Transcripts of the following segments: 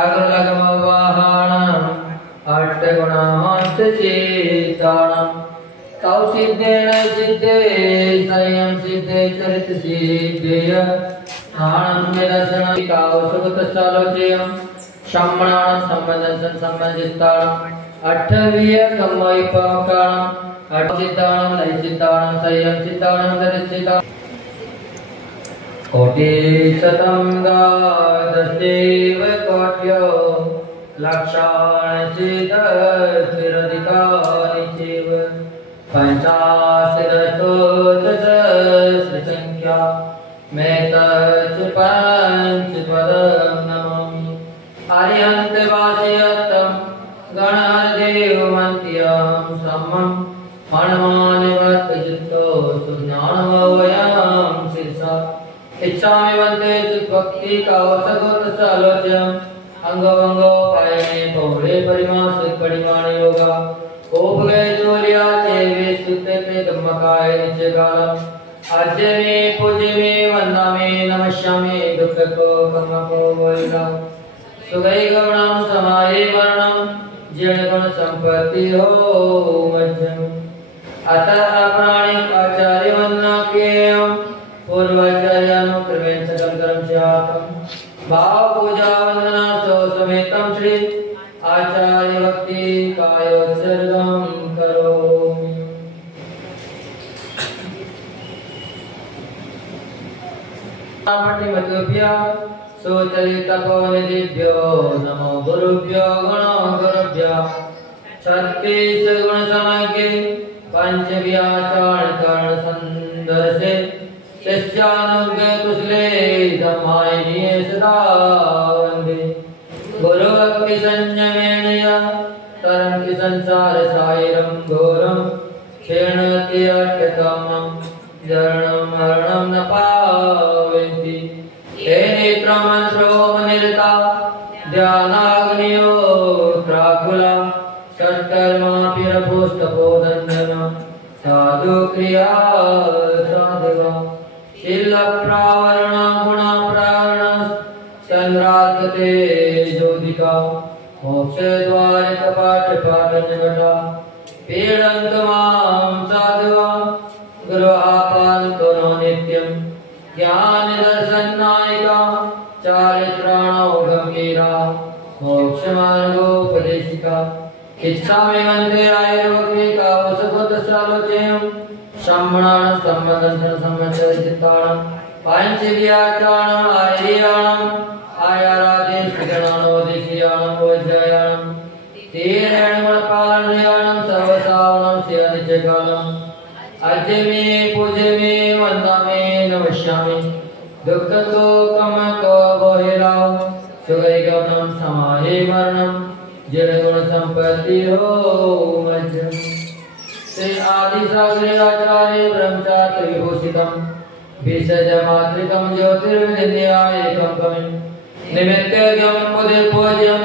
अग्रलगमवाहनम् अष्टगुणांतचेतानम् कौसिद्धेन सिद्धे संयम सिद्धे चरित सिद्धेय स्थानं निदर्शनं कौसुकतसालोचयम् शम्मणानं सम्बन्धं सम्बन्धितानं अट्ठवीयकमयपमकानं अट्ठसिद्धानं नैसिद्धानं संयम सिद्धानं चरित सिद्धानं कोटि शतं द्वादशेव कोट्यो लक्षाणि सिद्धिरधिकानि चैव पंचाशदशोत्तरसहस्रसंख्या मेतच्च पञ्चपदं नमामि अरिहन्तवासियत्तं गणहरदेवमन्त्यं सम्मं हनुमानवत्तचित्तो सुज्ञानमवयं शिरसा इच्छामि वन्दे भक्ति कौसगोत्रसालोच्यम् अंगो पायने पौरे परिमास परिमाण योगा ओपगे चोलिया चेवे सुते पे धम्मकाय नित्य कालम आज्य में पूज्य में वंदा में नमस्यामि दुख को कर्म को वैला सुगई गवणम समाये वर्णम जीर्ण गुण संपत्ति हो मध्यम अतः प्राणिक आचार्य वंदना केयम पूर्वाचार्यानुक्रमेण सकल कर्म चातम भाव पूजा वंदना सो समेतम श्री आचार्य भक्ति कायोत्सर्गं करोमि। मधुभ्य सुचरितपोनिधिभ्यो नमो गुरुभ्यो गणो गुरुभ्यो छत्तीस गुण समज्ञे पंचव्याचारण कर्ण संदर्शे शिष्यानुज्ञ कुशले धम्मायिनी सदा वन्दे गुरु भक्ति संयमेन तरन्ति संसार सायरं घोरं क्षीणति अट्टकामं जरणं मरणं न पावन्ति हे नेत्रमन्त्रो मनिरता ध्यानाग्नियो त्राकुला षट्कर्मापिरपोष्टपोदन्यन साधु क्रिया साधुवा शीलप्रावरण गुणप्रावरण चंद्रार्कते ज्योतिका मोक्षद्वार कपाट पाटनघटा पीडन्त मां साधुवा गुरु आपादतो नित्यं ज्ञान दर्शनायिका चारित्राणो गंभीरा मोक्षमार्गोपदेशिका इच्छामि वन्दे आयुर्भक्ति कौसुकतसालोचयम् शम्मणानं सम्बन्धं सम्मचरितानं पाञ्चव्याचारणम् आर्याणम् आयाराधे श्रीगणानोदेशीयानं वज्रायाणं तीरेण गुणपालनयानं सर्वसावनं शिवनित्यकालम् अद्य मे पूज्य मे वन्दामि नमस्यामि दुःखतो कमको बोहिलां सुगैगमनं समाहे मरणं जड़गुण संपत्ति हो मध्यम श्री आदि सागरे आचार्य ब्रह्मचार्य विभूषितम विसर्ज मातृकम ज्योतिर्विद्यायकम कमिं निमित्तज्ञं मुदे पूज्यं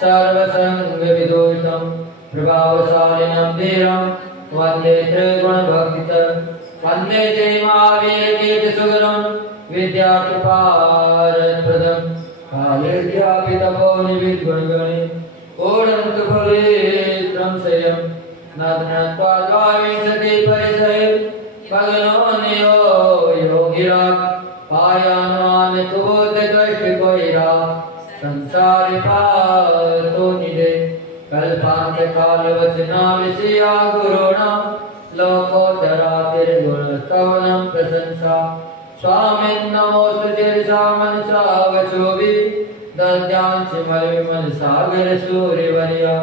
सर्वसंग विदूषितं प्रभावशालिनं धीरं वन्दे त्रिगुण भक्तित वन्दे जय महावीर कीर्ति सुगरं विद्याकृपारप्रदं कालेद्यापितपो निविद्गुणगणे ओणंत भवेत्रं सयं नद्नत्वाद्वाविंशति परिसरे पगनोनियो योगिराग पायान्वान कुबोध कष्ट कोइरा संसार पातो निदे कल्पांत काल वचना विषया गुरुणा लोकोत्तरा तिर्गुण स्तवनं प्रशंसा स्वामिन् नमोस्तु चिरसा मनसा वचोभि दद्यांश मलिमल सागर सूर्यवर्या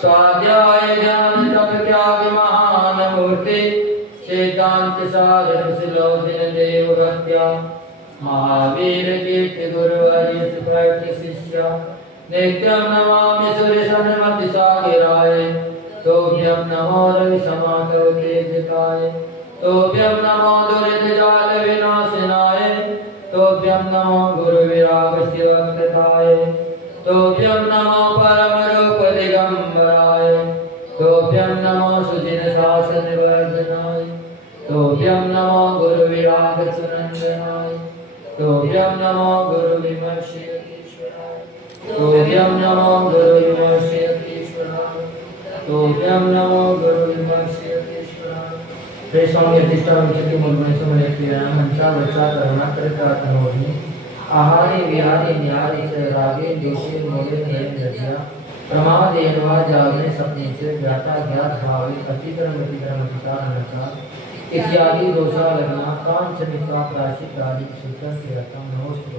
स्वाध्याय ज्ञान तप त्याग महान मूर्ति शेतांत सागर सुलोचन देव भक्त्या महावीर कीर्ति गुरु हरि सुप्रति शिष्य नित्यं नमामि सूर्य सन्मति सागराय तोभ्यं नमो रवि समातव तेजकाय तोभ्यं नमो दुरित जाल विनाशनाय तोभ्यं नमो गुरु विराग शिवक्ताय तोभ्यं नमो परम रूप दिगंबराय तोभ्यं नमो सुजिन शासन वर्धनाय तोभ्यं नमो गुरु विराग सुनंदनाय तोभ्यं नमो गुरु विमर्शय तोभ्यं नमो गुरु विमर्शयतीश्वराय तोभ्यं नमो गुरु विमर्शयतीश्वराय हे स्वामी अधिष्ठान विचति मूलमय समरे प्रियाम हंसा वचा करुणाकृता तनोहि आहारे विहारे न्यारे च रागे देशे मोहे नियम रज्या प्रमादेन वा जागरण सपने च ज्ञाता ज्ञात भावे अतिक्रम अतिचार नचा इत्यादि दोषा लगना कांचनिका प्राचित आदि सूत्र के रतम नमोस्तु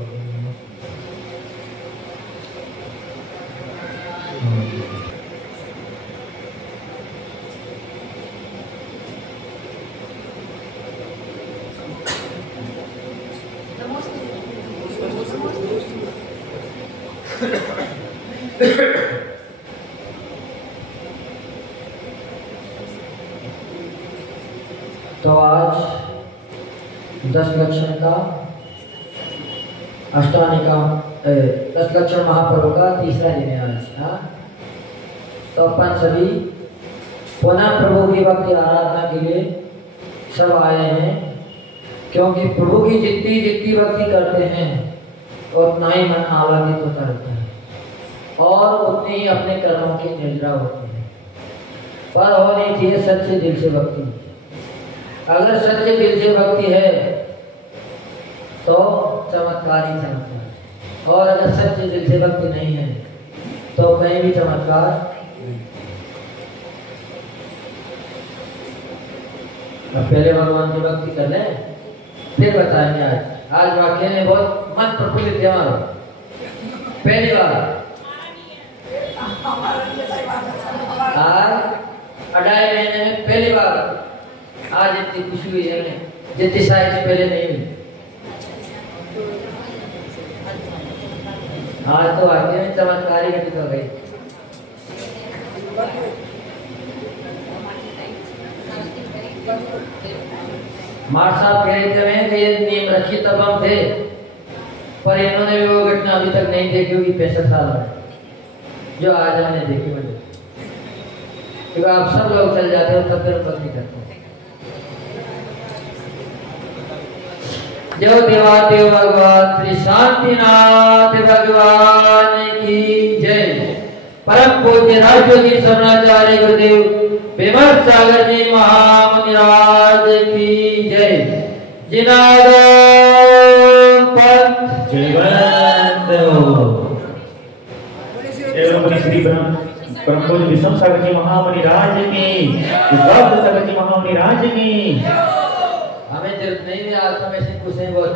तो आज 10 लक्षण का अष्टांग का 10 लक्षण महापर्व का तीसरा दिन है आज। तो अपन सभी पुनः प्रभु की भक्ति आराधना के लिए सब आए हैं, क्योंकि प्रभु की जितनी जितनी भक्ति करते हैं उतना ही मन आह्लादित होता रहता है और उतनी ही अपने कर्मों की निद्रा होती है। पर होनी चाहिए सच्चे दिल से भक्ति। अगर सच्चे दिल से भक्ति है तो चमत्कार ही चमत्कार, और अगर सच्चे दिल से भक्ति नहीं है तो कहीं भी चमत्कार नहीं। अब पहले भगवान की भक्ति कर लें, फिर बताएंगे। आज वाक्य में बहुत मन प्रफुल्लित है हमारा। पहली बार आज 2.5 महीने में पहली बार आज इतनी खुशी हुई है, जितनी शायद पहले नहीं हुई। आज तो वाक्य में चमत्कार ही घटित हो गई। मार साहब कहते हैं कि ये नियम रखी तब हम थे, पर इन्होंने भी वो घटना अभी तक नहीं देखी होगी 65 साल में जो आज हमने देखी। मैंने क्योंकि आप सब लोग चल जाते हो तब फिर भक्ति करते हो। जय देवादेव भगवान श्री शांतिनाथ भगवान की जय। परम पूज्य राजयोगी शरणाचार्य गुरुदेव विमल सागर जी महामुनि राज की जय। जिनाद पंथ जयवंत एवं श्री परम पूज्य विष्णु सागर जी महामुनि राज की, विद्वान सागर जी महामुनि राज की। हमें जरूरत नहीं है आज तो ऐसे कुछ है बहुत,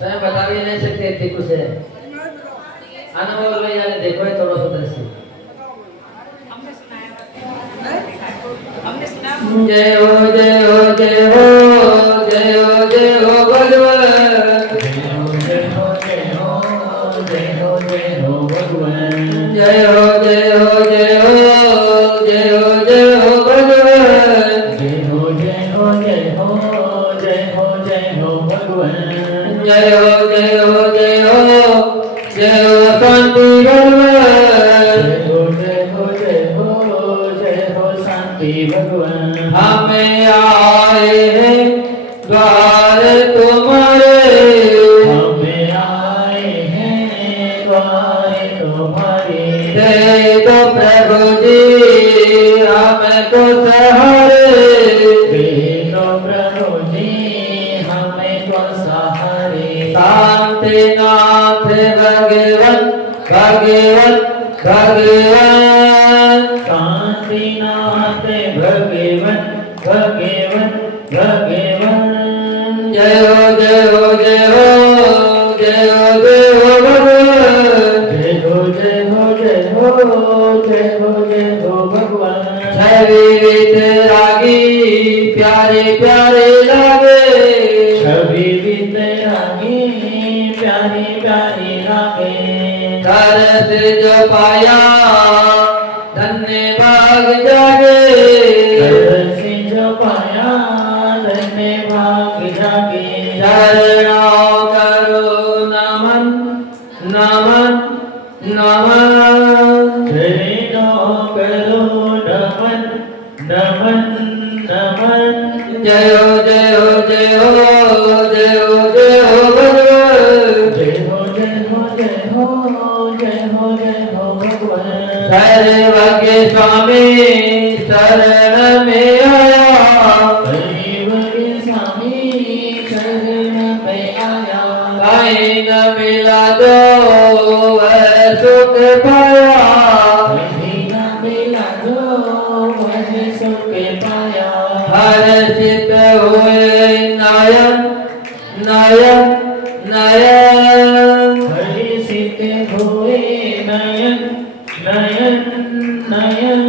तो बता भी नहीं सकते इतने कुछ है। अनुभव लो यार, देखो ये थोड़ा सा दृश्य। जय हो जय हो जय हो जय हो जय हो भगवान। जय हो जय हो जय हो जय हो जय हो भगवान। जय हो जय हो जय हो जय हो जय हो भगवान। जय हो जय हो जय हो जय हो जय हो भगवान। जय हो जय हो जय हो जय हो शांति भगवान। जय हो जय हो जय हो जय हो शांति भगवान। हमें आए हैं द्वार तुम्हारे, हमें आए हैं द्वार तुम्हारे। दे दो प्रभु जी हमको सहारे। दे दो प्रभु जी हमको सहारे। शांतिनाथ भगवान भगवान भगवान। शांतिनाथ भगवान भगवान भगवान। जय हो जय हो जय हो जय हो जय हो भगवान। जय हो जय हो जय हो जय हो जय हो भगवान। छवि वितरागी प्यारे प्यारे लागे। छवि वितरागी प्यारी प्यारी लागे। दरस जो पाया धन्य भाग जागे। दरस जो पाया धन्य भाग जागे। शरणों करो नमन नमन नमन। शरणों करो नमन नमन नमन। जय हो जय हो जय हो जय हो जय हो भगवान। जय हो जय हो जय हो सर्वज्ञ स्वामी शरण में आया, सर्वज्ञ स्वामी शरण में आया। कहीं न मिला जो वह सुख पाया, कहीं न मिला जो वह सुख पाया। हर्षित हुए नयन नयन नयन, हर्षित हुए नयन नयन नयन।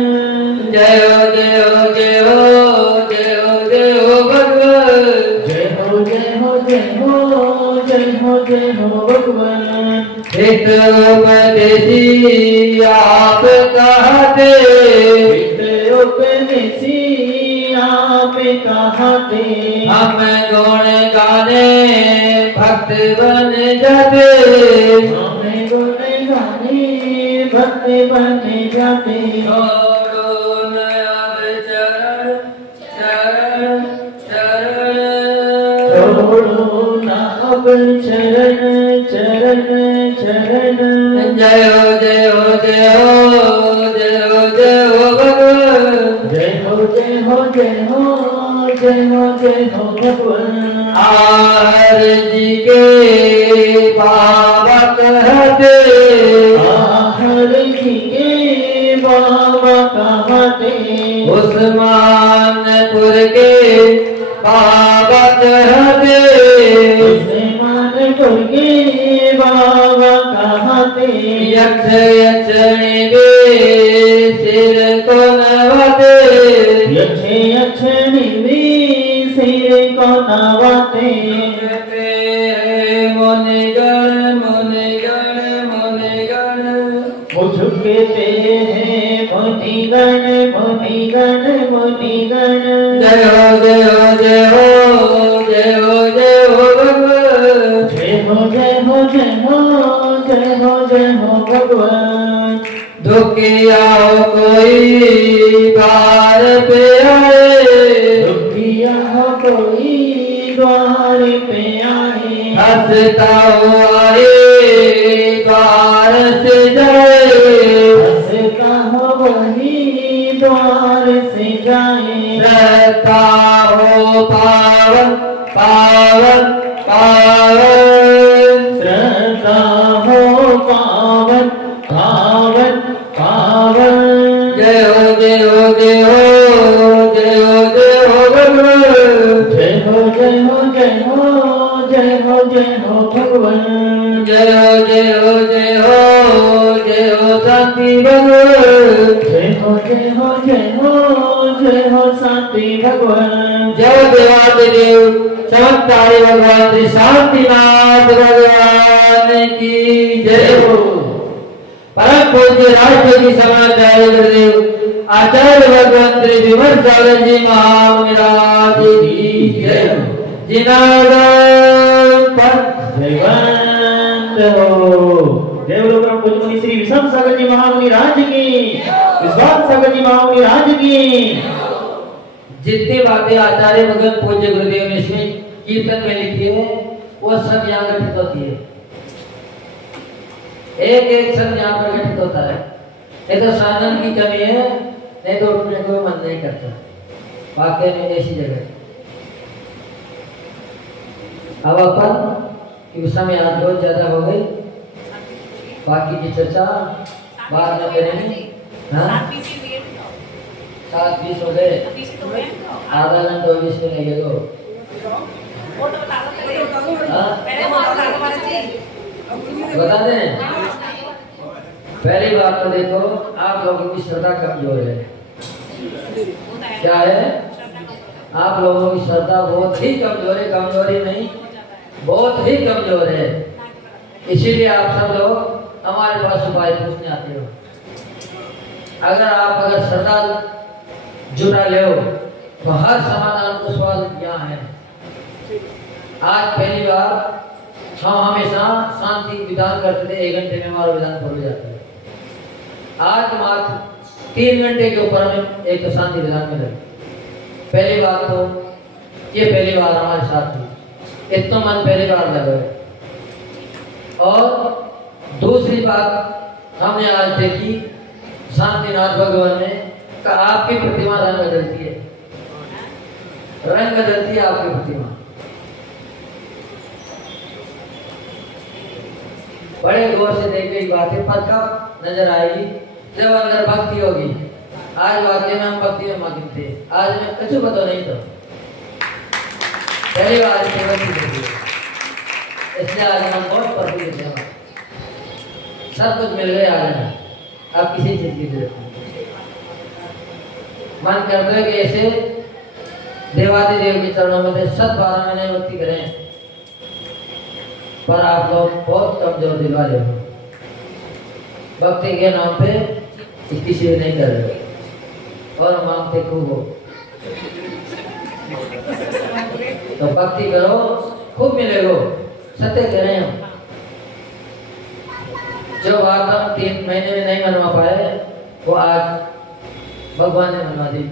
जय हो जय हो जय हो जय हो जय हो भगवान, जय हो जय हो जय हो जय हो जय हो भगवान। हित उपदेशी आप कहते, हित उपदेशी आप कहते। हम गुण गाने भक्त बन जाते, हमें गुण गाने भक्त बन जाते। छोड़ो न अब चरण चरण चरण, छोड़ो न अब चरण चरण चरण। जय हो जय हो जय हो जय हो जय हो भगवान, जय हो जय हो जय हो जय हो जय हो भगवान। आर जी के बाबा कहते, आहर जी के बाबा कहते। उस्मानपुर के बाबा कहते, उस्मानपुर के बाबा कहते। यक्ष यक्षिणी वे सिर को नवाते, यक्ष यक्षिणी वे सिर को नवाते। मुनिगण मुनिगण मुनिगण, झुकते हैं मुनिगण मुनिगण मुनिगण। जय हो जय हो जय हो जय हो जय हो भगवान, जय हो जय हो जय हो जय हो जय हो भगवान। दुखिया हो कोई द्वार पे आए, दुखिया हो कोई द्वार पे आए। हंसता हुआ रे द्वार से जाए, हंसता हो वही द्वार से जाए। श्रद्धा हो पावन पावन पावन, श्रद्धा हो पावन पावन पावन। जय हो जय हो जय हो जय हो जय हो भगवान, जय हो जय हो जय हो जय हो जय हो भगवान। जय हो जय हो जय हो जय हो शांति भगवान, जय हो जय हो जय हो जय हो शांति भगवान। जय देवादिदेव चमत्कारी भगवान श्री शांतिनाथ भगवान की जय हो। परम पूज्य राष्ट्रपति समाचार्य गुरुदेव आचार्य भगवान श्री विमल सागर जी महाराज की जय हो। जिनागढ़ पंथ जयवंत हो। देवलोक परम पूज्य मुनि श्री विषम सागर जी महामुनि राज की, विश्वास सागर जी महामुनि राज की। जितनी बातें आचार्य भगवान पूज्य गुरुदेव ने इसमें कीर्तन में लिखी है वो सब यहाँ घटित होती है, एक एक शब्द यहाँ पर घटित होता है। ये तो साधन की कमी है, नहीं तो उठने को मन नहीं करता। वाकई में ऐसी जगह अब अपन कि समय आज बहुत ज्यादा हो गई, बाकी की चर्चा बाद में करेंगे। हाँ 7:20 हो गए, आधा घंटा 20 मिनट लगे तो बता दें। पहली बात तो देखो आप लोगों की श्रद्धा कमजोर है। क्या है? आप लोगों की श्रद्धा बहुत ही कमजोर है, कमजोरी नहीं बहुत ही कमजोर है। इसीलिए आप सब लोग हमारे पास उपाय पूछने आते हो। अगर श्रद्धा जुटा ले तो हर समाधान का सवाल यहाँ है। आज पहली बार हम हमेशा शांति विधान करते थे, 1 घंटे में हमारा विधान पूरा जाता है। आज मात्र 3 घंटे के ऊपर हमें एक तो शांति विधान में लगे। पहली बात तो ये पहली बार हमारे साथ थी, इतना मन पहली बार लगा। और दूसरी बात हमने आज देखी शांतिनाथ भगवान ने कहा आपकी प्रतिमा रंग बदलती है, रंग बदलती है आपकी प्रतिमा। बड़े गौर से देख गई बातें, पर कब नजर आएगी जब अंदर भक्ति होगी। आज वाक्य में हम भक्ति में मग्न थे, आज में कुछ पता नहीं था, पहली बार भक्ति करती है, इसलिए आज हम बहुत प्रफुल्लित हैं। सब कुछ मिल गया आज में, अब किसी चीज की जरूरत नहीं। मन करता है कि ऐसे देवादिदेव के चरणों में 12 महीने भक्ति करें, पर आप लोग बहुत कमजोर दिल वाले हो, भक्ति के नाम पे इसकी सेवा नहीं कर रहे और मांगते खूब हो। तो भक्ति करो, खूब मिलेगो, सत्य कह रहे हैं। जो बात हम 3 महीने में नहीं मनवा पाए, वो आज भगवान ने मनवा दी।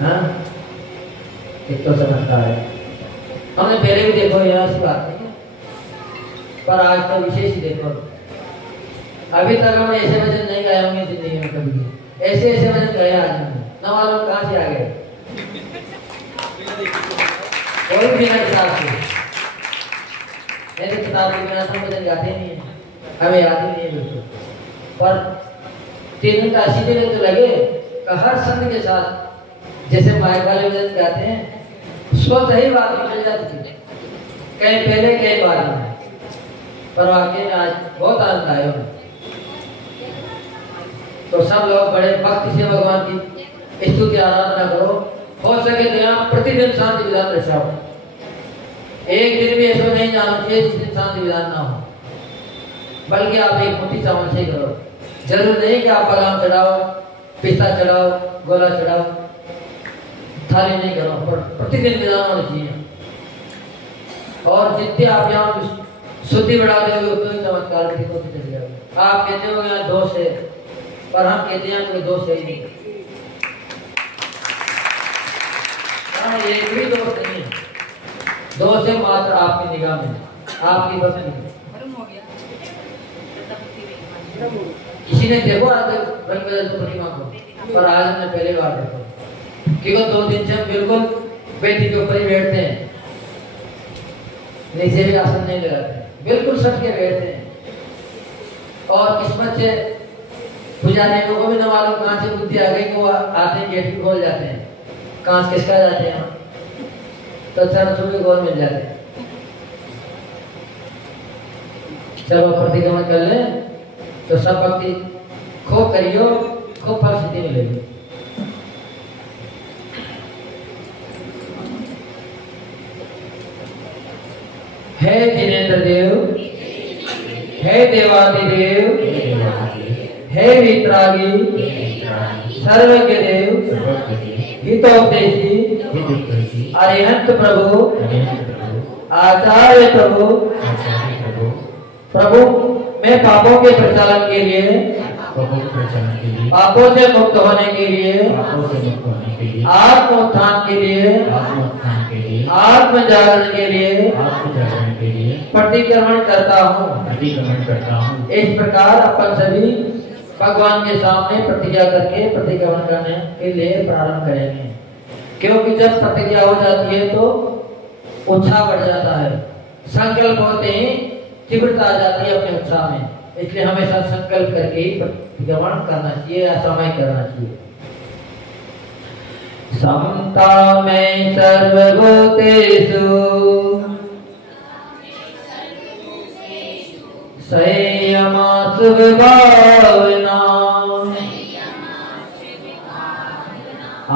हाँ, एक तो समझता है, हमने पहले भी देखो, यहाँ से बात नहीं है, पर आज तो विशेष ही देखो। अभी तक हमने ऐसे वजन नहीं गाए होंगे जिंदगी में कभी भी, ऐसे ऐसे वजन गए आज हमने, न मालूम कहाँ से आ गए, कोई भी ना किताब से, मेरे किताब के बिना हम वजन गाते नहीं है, हमें याद ही नहीं है बिल्कुल। पर 3 दिन का 80 दिन तो लगे कि हर संत के साथ जैसे माइक वाले वजन गाते हैं, उसको सही बात निकल जाती थी, कहीं पहले कहीं बाद में, पर वाकई में आज बहुत आनंद आया। तो सब लोग बड़े भक्ति से भगवान की स्तुति आराधना करो, हो सके तो यहाँ प्रतिदिन शांति विधान रचाओ। एक दिन भी ऐसा नहीं जाना चाहिए जिस दिन शांति विधान ना हो, बल्कि आप एक मुट्ठी चावल से करो। जरूर नहीं कि आप बादाम चढ़ाओ, पिस्ता चढ़ाओ, गोला चढ़ाओ, थाली नहीं करो, पर प्रतिदिन विधान होना चाहिए। और जितने आप यहाँ शुद्धि बढ़ा देंगे उतना ही चमत्कार होते चले जाएगा। आप कहते हो यहाँ दोष है, पर हम कहते हैं कोई दोष है ही नहीं, एक भी दोष नहीं है, दोष है मात्र आपकी निगाह में, आपकी भक्ति में। किसी ने देखो आज रंग बदल प्रतिमा को, पर आज हमने पहले बार देखा, क्योंकि 2 दिन से हम बिल्कुल बेटी के ऊपर ही बैठते हैं, नीचे भी आसन नहीं लगाते, बिल्कुल सट के बैठते हैं। और किस्मत से पुजारी को भी न मालूम कहाँ से बुद्धि आ गई कि वो आते हैं गेट भी खोल जाते हैं, कांच किसका जाते हैं, तो चरण छू गोल मिल जाते हैं। चलो प्रतिक्रमण कर ले तो सब भक्ति खूब करियो, खूब फल सिद्धि मिलेगी। हे जिनेन्द्र देव, हे देवादिदेव, हे वितरागी, सर्वज्ञ देव, हितोपदेशी, अरिहंत प्रभु, आचार्य प्रभु, प्रभु मैं पापों के प्रचालन के लिए, पापों से मुक्त होने के लिए, आत्मोत्थान के लिए, आत्म जागरण के लिए प्रतिक्रमण करता हूँ। इस प्रकार अपन सभी भगवान के सामने प्रतिज्ञा करके प्रतिक्रमण करने के लिए प्रारंभ करेंगे, क्योंकि जब प्रतिज्ञा हो जाती है तो उत्साह बढ़ जाता है, संकल्प होते ही तीव्रता आ जाती है अपने उत्साह में, इसलिए हमेशा संकल्प करके ही प्रतिक्रमण करना चाहिए या समय करना चाहिए। समता में सर्वभूतेषु संयमा सुभावना,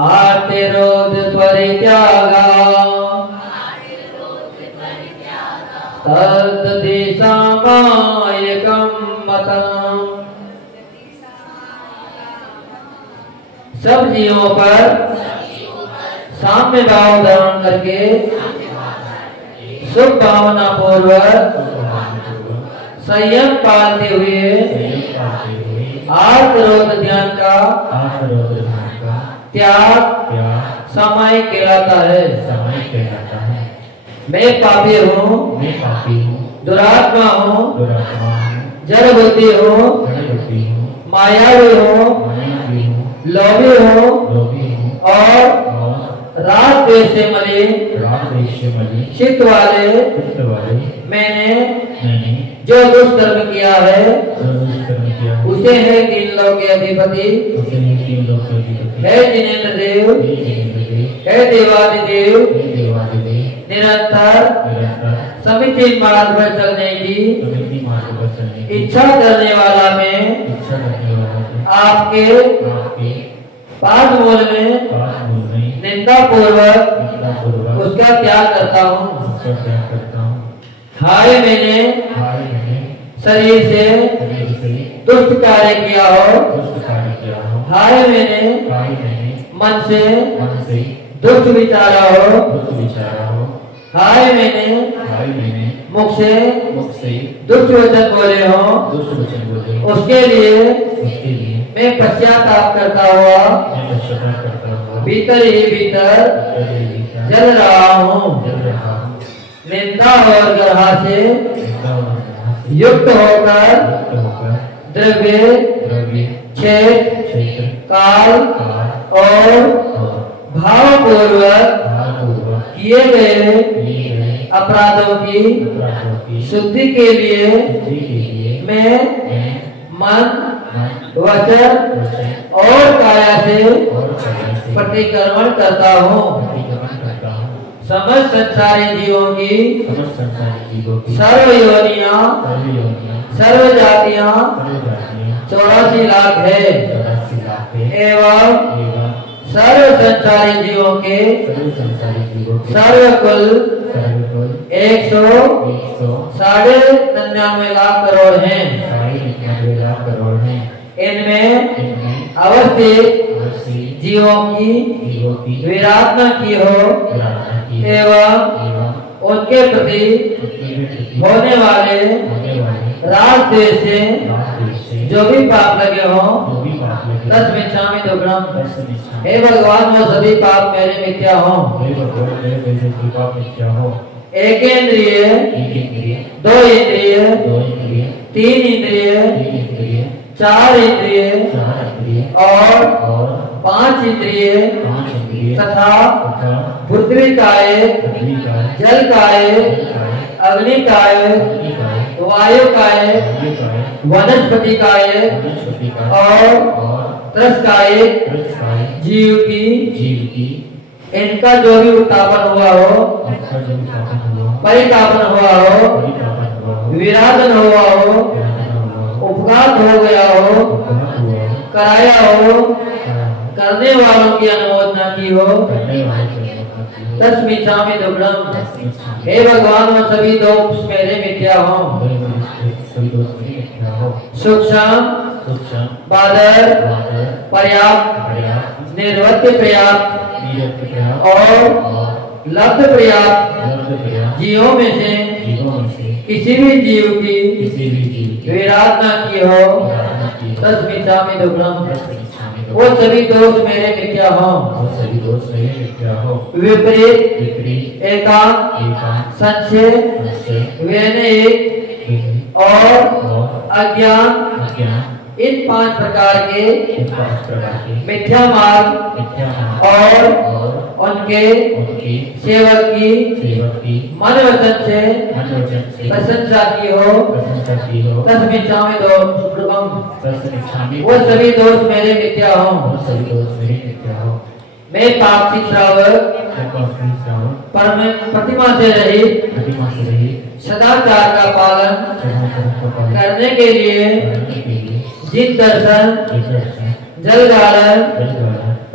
आतिरोध परित्यागा, तद्दिशामायकं मतम्। सब जीवों पर साम्य भाव धारण करके शुभ भावना पूर्वक संयम पालते हुए आत्मरोध ध्यान का त्याग समय कहलाता है। मैं पापी हूँ, दुरात्मा हूँ, जड़ बुद्धि हो, मायावी हो, लोभी हो और राग द्वेष से मलिन चित्त वाले मैंने जो दुष्कर्म किया है उसे है तीन लोक के अधिपति, है जिनेन्द्र देव, है देवादिदेव, निरंतर समीचीन मार्ग पर चलने की इच्छा करने वाला मैं आपके पाद मूल में निंदा पूर्वक उसका त्याग करता हूँ। हाय मैंने शरीर से दुष्ट कार्य किया हो, हाय मैंने मन से दुष्ट विचारा हो, हाय मैंने मुख से दुष्ट वचन बोले हो, उसके लिए मैं पश्चाताप करता हुआ भीतर ही भीतर जल रहा हूँ। निंदा और ग्रह से युक्त होकर द्रव्य, क्षेत्र, काल और भावपूर्वक किए गए अपराधों की शुद्धि के लिए मैं मन, वचन और काया से प्रतिक्रमण करता हूँ। समस्त संसारी जीवों की सर्व योनियां, सर्व जातियां 84 लाख है एवं सर्व संसारी जीवों के सर्व कुल 199 लाख करोड़ हैं। इनमें अवस्थित जीवों की विराधना की हो एवं उनके प्रति होने वाले राग द्वेष से जो भी पाप लगे हो तस्मिच्छामि दुक्कडम्। हे भगवान वो सभी पाप मेरे मिथ्या हो। एक इंद्रिय, दो इंद्रिय, तीन इंद्रिय, चार इंद्रिय और 5 इंद्रिय तथा पृथ्वी काय, जल काय, अग्नि काय, वायु काय, वनस्पति काय और त्रस्काय जीव की इनका जो भी उत्तापन हुआ हो, परितापन हुआ हो, विराधन हुआ हो, उपघात हो गया हो, कराया हो, करने वालों की अनुमोदना की हो तस्मिच्छामि दुक्कडम्। हे भगवान वो सभी दोष मेरे मिथ्या हो। सूक्ष्म, बादर, पर्याप्त, निर्वत्य पर्याप्त और लब्ध पर्याप्त जीवों में से किसी भी जीव की विराधना की हो तस्मिच्छामि दुक्कडम्। वो सभी दोष मेरे मिथ्या हो। विपरीत, एकांत, संशय, व्यनिक और अज्ञान इन 5 प्रकार के मिथ्या मार्ग और उनके सेवक की मन वचन से प्रशंसा की हो तस्मिच्छामि दुक्कडम्। वो सभी दोष मेरे मिथ्या हो। मैं पापी श्रावक प्रतिमा से रहित सदाचार का पालन करने के लिए जिन दर्शन, जलगालन,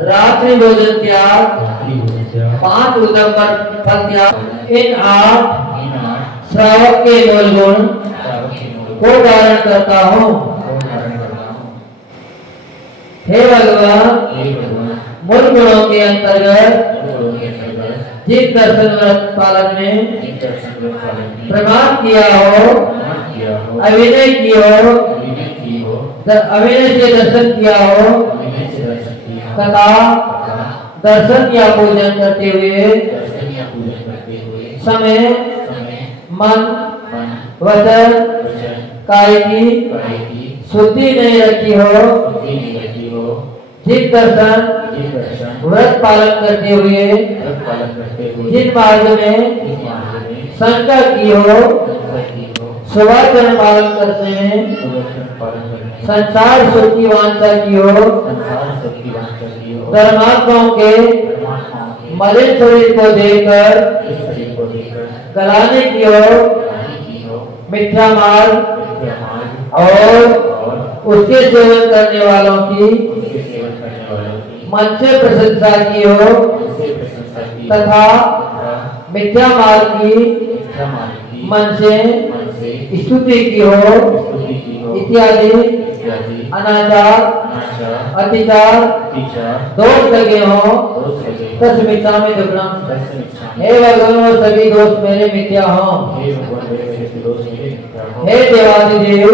रात्रि भोजन त्याग, 5 उदंबर फल त्याग, इन 8 श्रावक के मूल गुण को धारण करता हूँ। हे भगवान मूल गुणों के अंतर्गत जिस दर्शन व्रत पालन में प्रमाण किया हो, अभिनय की हो, अभिनय से दर्शन किया हो तथा दर्शन या पूजन करते हुए समय, मन, वचन वचन काय की शुद्धि नहीं रखी हो, जिन दर्शन व्रत पालन करते हुए जिन मार्ग में शंका की हो, सुभाचरण पालन करने में संसार सुख की वांछा की हो, धर्मात्माओं के मलिन शरीर को देखकर गलाने की हो, मिथ्या मार्ग और उसके सेवन करने वालों की मन से प्रशंसा की हो तथा मिथ्या मार्ग की मन से स्तुति की हो इत्यादि अनाचार अतिचार दोष लगे हो तस्मिता में दुर्गम। हे भगवान वो सभी दोष मेरे मिथ्या हो। हे देवादिदेव,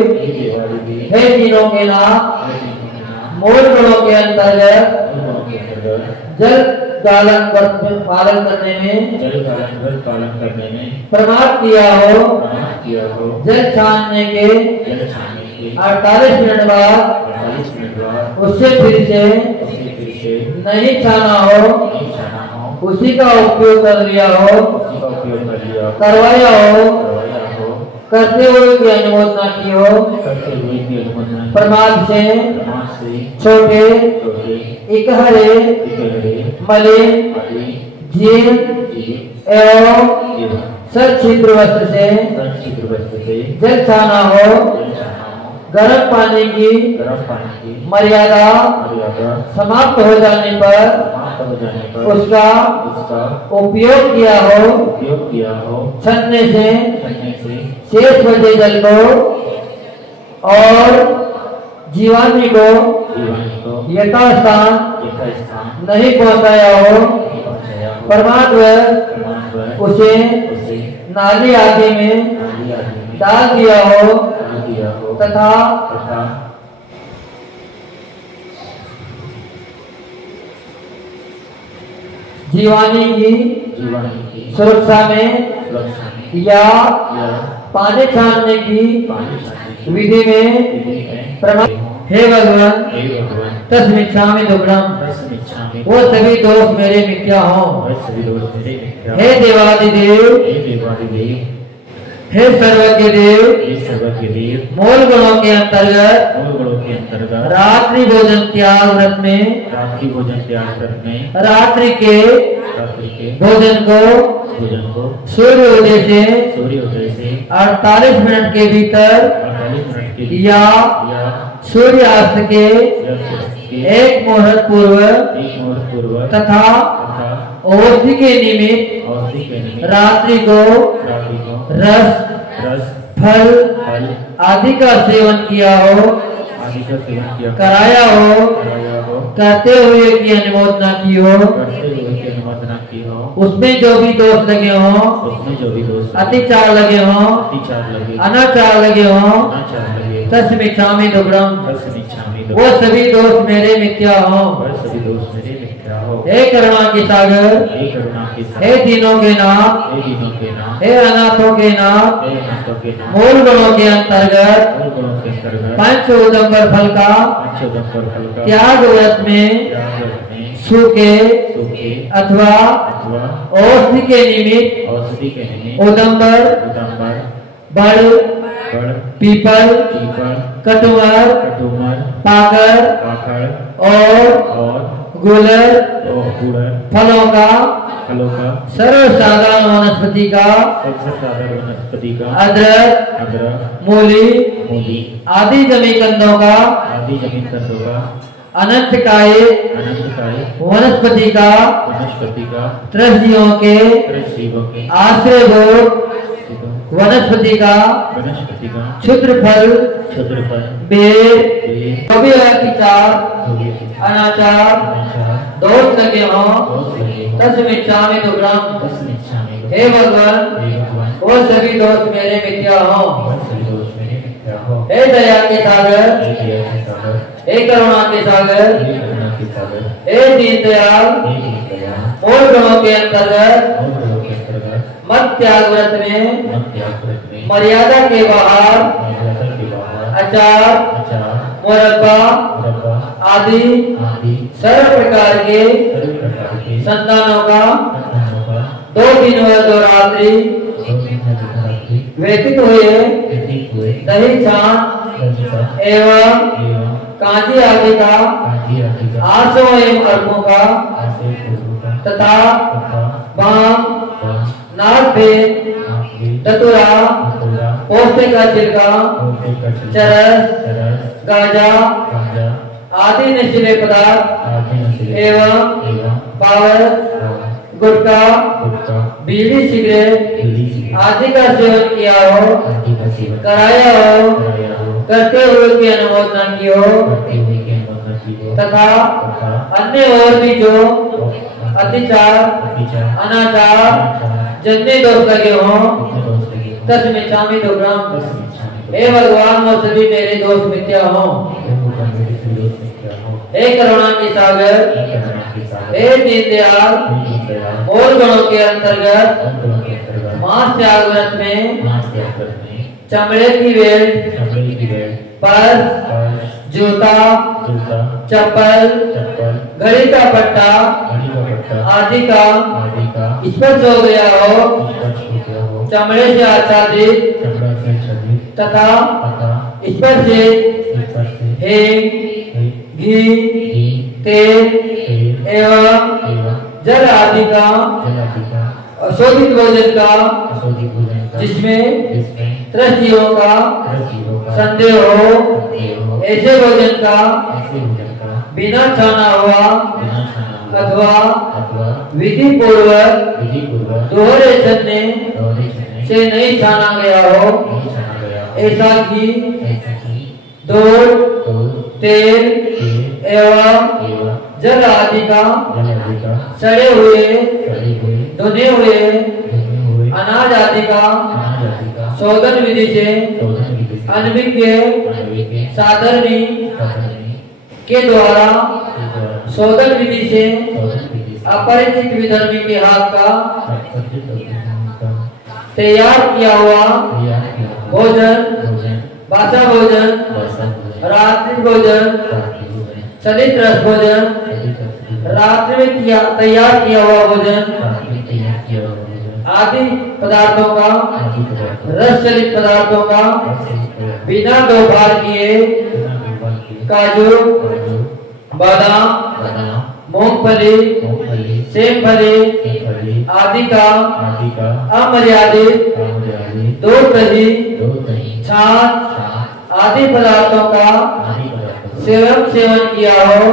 हे तीनों के नाम, मूल गुणों के अंतर्गत जल पालन करने में प्रमाद किया हो, जल छानने के 48 मिनट बाद उससे फिर से नहीं छाना हो, उसी का उपयोग कर लिया हो, करवाया हो, करते हुए की अनुमोदना की हो, प्रमाद से छोटे इकहरे मलिन जीव एवं सच्छिद्र वस्त्र से जल छाना हो, गर्म पानी की मर्यादा समाप्त हो जाने पर उसका उपयोग किया हो, छनने से शेष बचे जल को और जीवाणु को यथास्थान नहीं पहुंचाया हो, परमात्मा उसे नाली आदि में डाल दिया हो तथा जीवानी की सुरक्षा में या पानी छानने की विधि में प्रमाण। हे भगवान तस्मिच्छामि दुग्धम, वो सभी दोष मेरे मिथ्या हो। हे देवादिदेव, हे सर्वज्ञ देव, मूल गुणों के अंतर्गत रात्रि भोजन त्याग व्रत में रात्रि के भोजन को सूर्योदय से 48 मिनट के भीतर या सूर्यास्त के 1 मुहूर्त पूर्व तथा औषधि के निमित्त रात्रि को रस फल आदि का सेवन किया हो, कराया हो, करते हुए की अनुमोदना की हो, उसमें जो भी दोष लगे हो, अतिचार लगे हो, अनाचार लगे हो, तस्मिच्छामि दुग्धम, वो सभी दोष मेरे मिथ्या हो। हे करुणा के सागर, हे दीनों के नाथ, हे अनाथों के नाथ, मूल गुणों के अंतर्गत पंच उदंबर फल का त्याग व्रत में सूखे अथवा औषधि के निमित्त उदंबर, बड़, पीपल, कटुमर, पाकर और गुलर फलों का सर्वसाधारण वनस्पति का अदरक, मूली आदि जमीन कंदों का अनंत काय वनस्पति का त्रस्जियों के आश्रय वनस्पति का क्षुद्र फल बेर अनाचार दोष लगे हो तस्मिच्छामि दुग्धम। हे भगवान वो सभी दोष मेरे मिथ्या हो। हे दया के सागर, हे करुणा के सागर, हे दीन दयाल, मूल गुणों के अंतर्गत मत त्याग व्रत में मर्यादा के बाहर अचार मुरब्बा आदि सर्व प्रकार के संतानों का 2 दिन व 2 रात्रि व्यतीत हुए दही छान एवं कांजी आदि का आसों एवं अर्कों का तथा भांग नाग दतुरा पोस्ते का छिलका चरस गांजा आदि नशीले पदार्थ एवं पावर गुटखा बीड़ी सिगरेट आदि का सेवन किया हो कराया हो करते हुए की अनुमोदना की हो तथा अन्य और भी जो अतिचार अनाचार जितने दोष लगे हों तस्में शामी 2 ग्राम हे भगवान वो सभी मेरे दोष मिथ्या हों हे करुणा के सागर हे दीनदयाल और गुणों के अंतर्गत मांस त्याग व्रत में चमड़े की बेल्ट पर्स जूता चप्पल घड़ी का पट्टा आदि का स्पर्श हो गया हो चमड़े से आच्छादित तथा स्पर्श से घी तेल एवं जल आदि का अशोधित भोजन का जिसमें त्रस्तियों का संदेह हो ऐसे भोजन का बिना छाना हुआ अथवा विधि पूर्वक दोहरे छन्ने से नहीं छाना गया हो ऐसा घी दूध तेल एवं जल आदि का सड़े हुए धुने हुए अनाज आदि का शोधन विधि से अनभिज्ञ साधर्मी के द्वारा शोधन विधि से अपरिचित विधर्मी के हाथ का तैयार किया हुआ भोजन बासा भोजन रात्रि भोजन चलित रस भोजन रात्रि में तैयार किया हुआ भोजन आदि पदार्थों का रस चलित पदार्थों का बिना दोपहर किए काजू बादाम मूंगफली सेमफली आदि का अमर्यादित दूध दही छाछ आदि पदार्थों का सेवन किया हो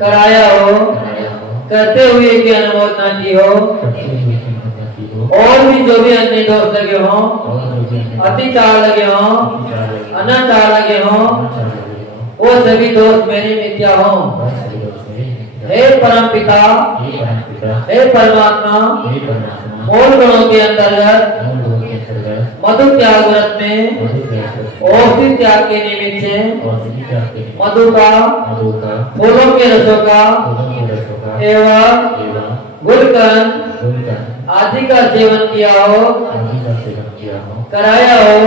कराया हो करते हुए की अनुमोदना की हो और भी जो भी अन्य दोष लगे हों अतिचार लगे हों अनाचार लगे हों वो सभी दोष मेरे मिथ्या हों हे परम पिता हे परमात्मा मूल गुणों के अंतर्गत मधु त्याग व्रत में औषधि त्याग के निमित्त से मधु का फूलों के रसों का एवं गुलकंद आदि का सेवन किया हो कराया हो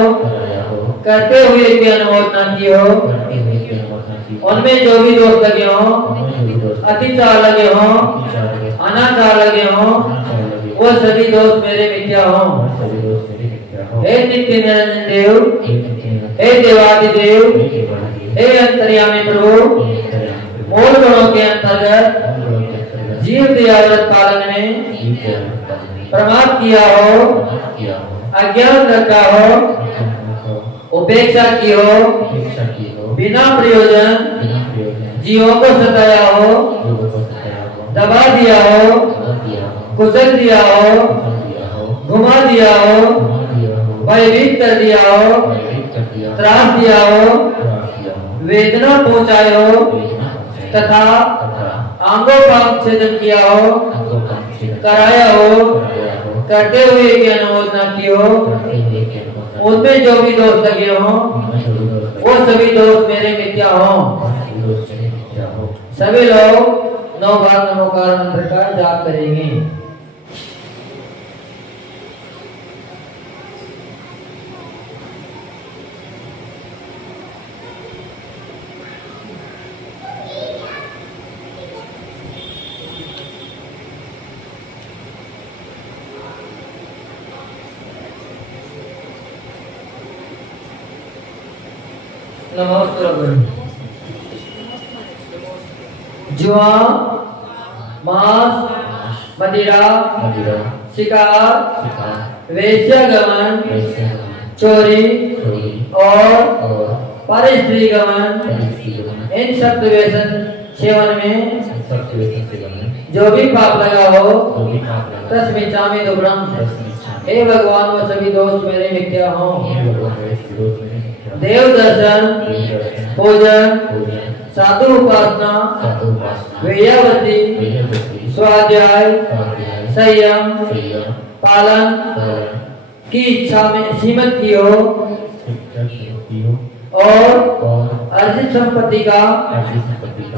करते हुए की अनुमोदना की हो उनमें जो भी दोष लगे हों अतिचार लगे हों अनाचार लगे हों वो सभी दोष मेरे मिथ्या हों हे नित्य निरंजन देव हे देवादिदेव हे अंतर्यामी प्रभु मूल गुणों के अंतर्गत जीव दयाव्रत पालन में प्रमाद किया हो अज्ञान रखा हो उपेक्षा की हो बिना प्रयोजन जीवों को सताया हो दबा दिया हो कुचल दिया हो घुमा दिया हो भयभीत कर दिया हो त्रास दिया हो वेदना पहुंचाए हो तथा अंगों का छेदन किया हो कराया हो करते हुए की अनुमोदना की हो उनमें जो भी दोष लगे हों वो सभी दोष मेरे मिथ्या हों सभी लोग 9 बार नमोकार मंत्र का जाप करेंगे। नमोस्तुते। जुआ, मांस, मदिरा, शिकार, वेश्यागमन, चोरी और परस्त्री गमन, इन सब व्यसन सेवन में जो भी पाप लगा हो तस्मिच्छामि दुक्कडम्। हे भगवान वो सभी दोस्त मेरे मिथ्या हों। देव दर्शन, पूजन, साधु उपासना, वेयावती, स्वाध्याय, संयम, पालन की इच्छा में सीमित की हो और अर्जित संपत्ति का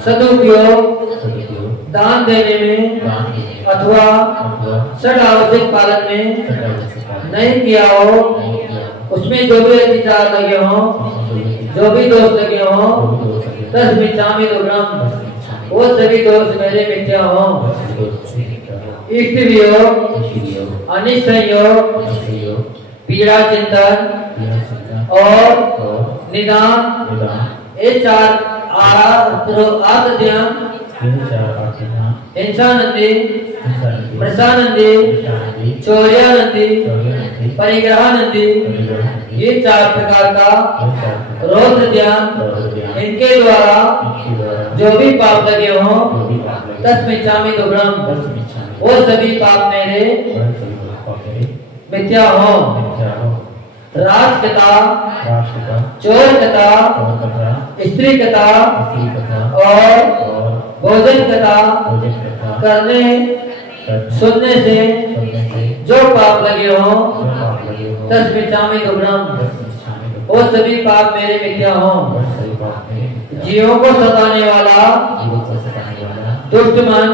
सदुपयोग दान देने में अथवा षड आवश्यक पालन में नहीं किया हो, उसमें जो भी अधिकार लगे हों, जो भी दोष लगे हों, तस्मिच्छामि दुक्कडम्। वो सभी दोष मेरे मिथ्या हों। इष्ट वियोग, अनिष्ट संयोग, पीड़ा चिंतन और निदान, ये चार आत्मध्यान, हिंसानंदी, प्रसानंदी, चौर्यानंदी, परिग्रहानंदी, ये चार प्रकार का रौद्र ध्यान, इनके द्वारा जो भी पाप लगे हों तस्मिच्छामि दुक्कडम्। वो सभी पाप मेरे मिथ्या हों। राजकथा, चोरकथा, स्त्री कथा और भोजन कथा करने सुनने से जो पाप लगे हों तस्मिच्छामि दुक्कडम्। वो सभी पाप मेरे मिथ्या हों। जीवों को सताने वाला दुष्ट मन,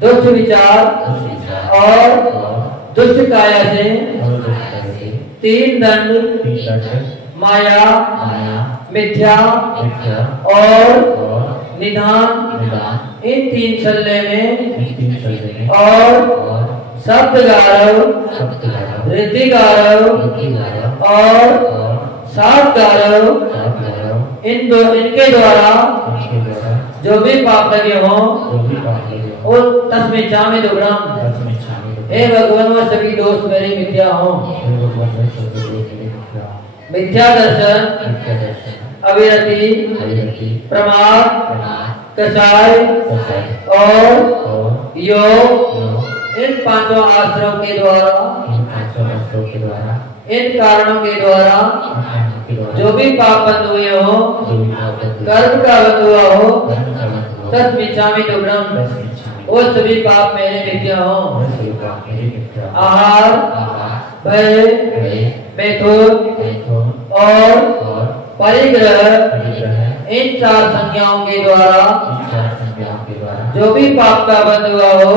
दुष्ट विचार और दुष्ट काया से तीन दंड, माया, मिथ्या और निधान, इन तीन सल्ले में और शब्द गारव, रिद्धि गारव और सात गारव, इनके द्वारा जो भी पाप लगे हों वो तस्मिच्छामि दुक्कडम्। हे भगवान वो सभी दोष मेरे मिथ्या हों। मिथ्या दर्शन, अविरति, प्रमाद, कषाय और योग, इन पांचों आश्रम के द्वारा, इन कारणों के द्वारा जो भी पाप बंद हुए हो, कर्म का बंद हुआ हो, तस्मिच्छामि दुक्कडम्। वो सभी पाप मेरे मिथ्या हों। आहार, भय, मैथुन और परिग्रह, इन चार संज्ञाओं के द्वारा जो भी पाप का बंद हुआ हो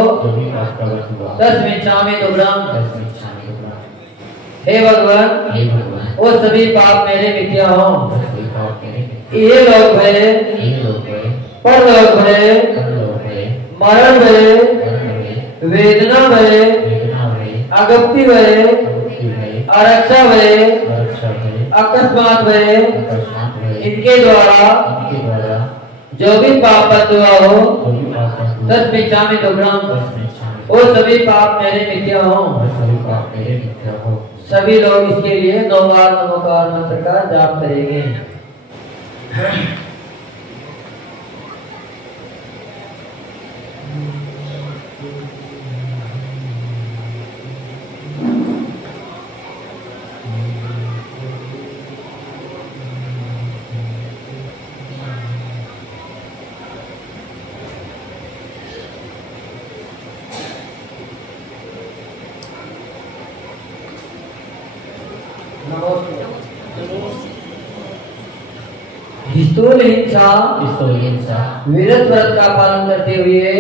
तस्मिच्छामि दुक्कडम्। हे भगवान वो सभी पाप मेरे मिथ्या हों। ये लोग भय, परलोक भय, मरण भय, वेदना भय, अगप्ति भय, आरक्षा भय, अकस्मात भय, इनके द्वारा जो भी पाप बंद हुआ हो तस्मिच्छामि दुक्कडम्। वो सभी पाप मेरे मिथ्या हों। सभी लोग इसके लिए 9 बार नमोकार मंत्र का जाप करेंगे। स्थूल हिंसा, विरत व्रत का पालन करते हुए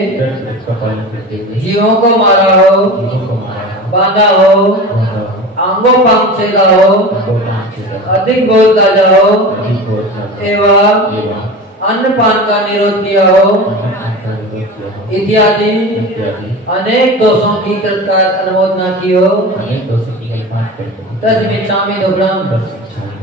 जीवों को मारा हो, बांधा हो, अंगों पंख छेदा हो, अधिक बोल दाजा हो एवं अन्न पान का निरोध किया हो इत्यादि अनेक दोषों की तत्काल अनुमोदना की हो तस्मिच्छामि दुक्कडम्।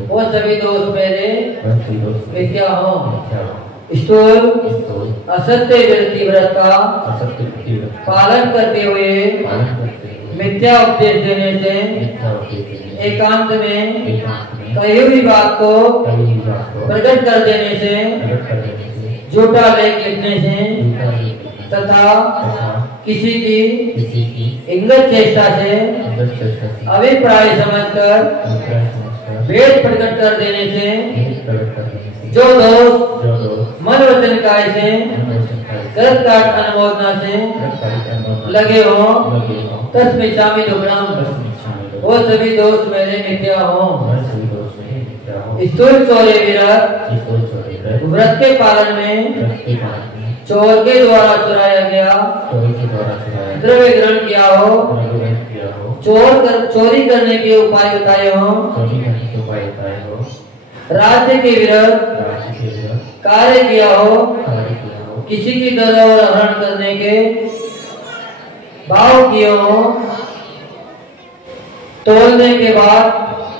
वो सभी दोस्त मेरे सभी दोस्त मिथ्या हो। मिथ्या हो। स्थूल स्थूल असत्य वृत्ति व्रत का असत्य वृत्ति का पालन करते हुए पालन करते हुए मिथ्या उपदेश देने से मिथ्या उपदेश देने से एकांत में एकांत में कही हुई बात को कही हुई बात को प्रकट कर देने से प्रकट कर देने से झूठा लेख लिखने से झूठा लेख लिखने तथा तथा किसी की किसी की इंगित चेष्टा से अंदर चर्चा से अभिप्राय समझकर अभिप्राय समझकर भेद प्रकट कर देने से भेद प्रकट कर देने से जो दोस्त जो लोग मन वचन काय से मनोवचन कार्य से गलत काट अनुमोदना से गलत कार्य के अनुमोदन लगे हो लगे हो तस्मिच्छामि दुक्कडम बस निश्चय में वो सभी दोस्त मेरे मिथ्या हो। वह सभी दोस्त मेरे मिथ्या हो। स्थूल चोरे विरत इस ओर छोड़े गए व्रत के पालन में व्रत के पालन में चोर के द्वारा चुराया गया चोरी के द्वारा चुराया द्रव्य ग्रहण किया हो मनोग्रहण किया हो चोरी करने के उपाय बताए हो चोरी करने के उपाय बताए हो राज्य के विरुद्ध राज्य के विरुद्ध कार्य किया हो कार्य किया हो किसी की धरोहर हरण करने के भाव किए हो तोलने के बाद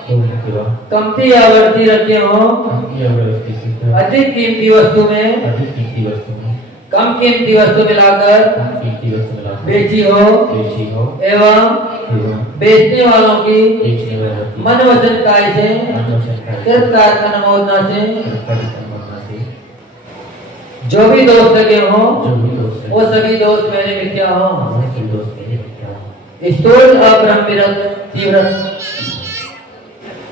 तोड़ने के बाद कमती या बढ़ती रखे हो उनकी अव्यवस्थित स्थिति अधिक कीमती वस्तु में अधिक कीमती वस्तु में कम कीमती वस्तु मिलाकर कम कीमती वस्तु मिला बेची हो एवं एवं बेचने वालों की बेचने वालों की मन वचन काय से मनोवचन कार्य कृत कार्य अनुमोदना से कृत कार्य के अनुमोदन से जो भी दोष लगे हो जो भी दोस्त है वो सभी दोस्त मेरे मिथ्या हो। वह सभी दोस्त मेरे मिथ्या हो। स्थूल अब्रह्म विरत तीव्र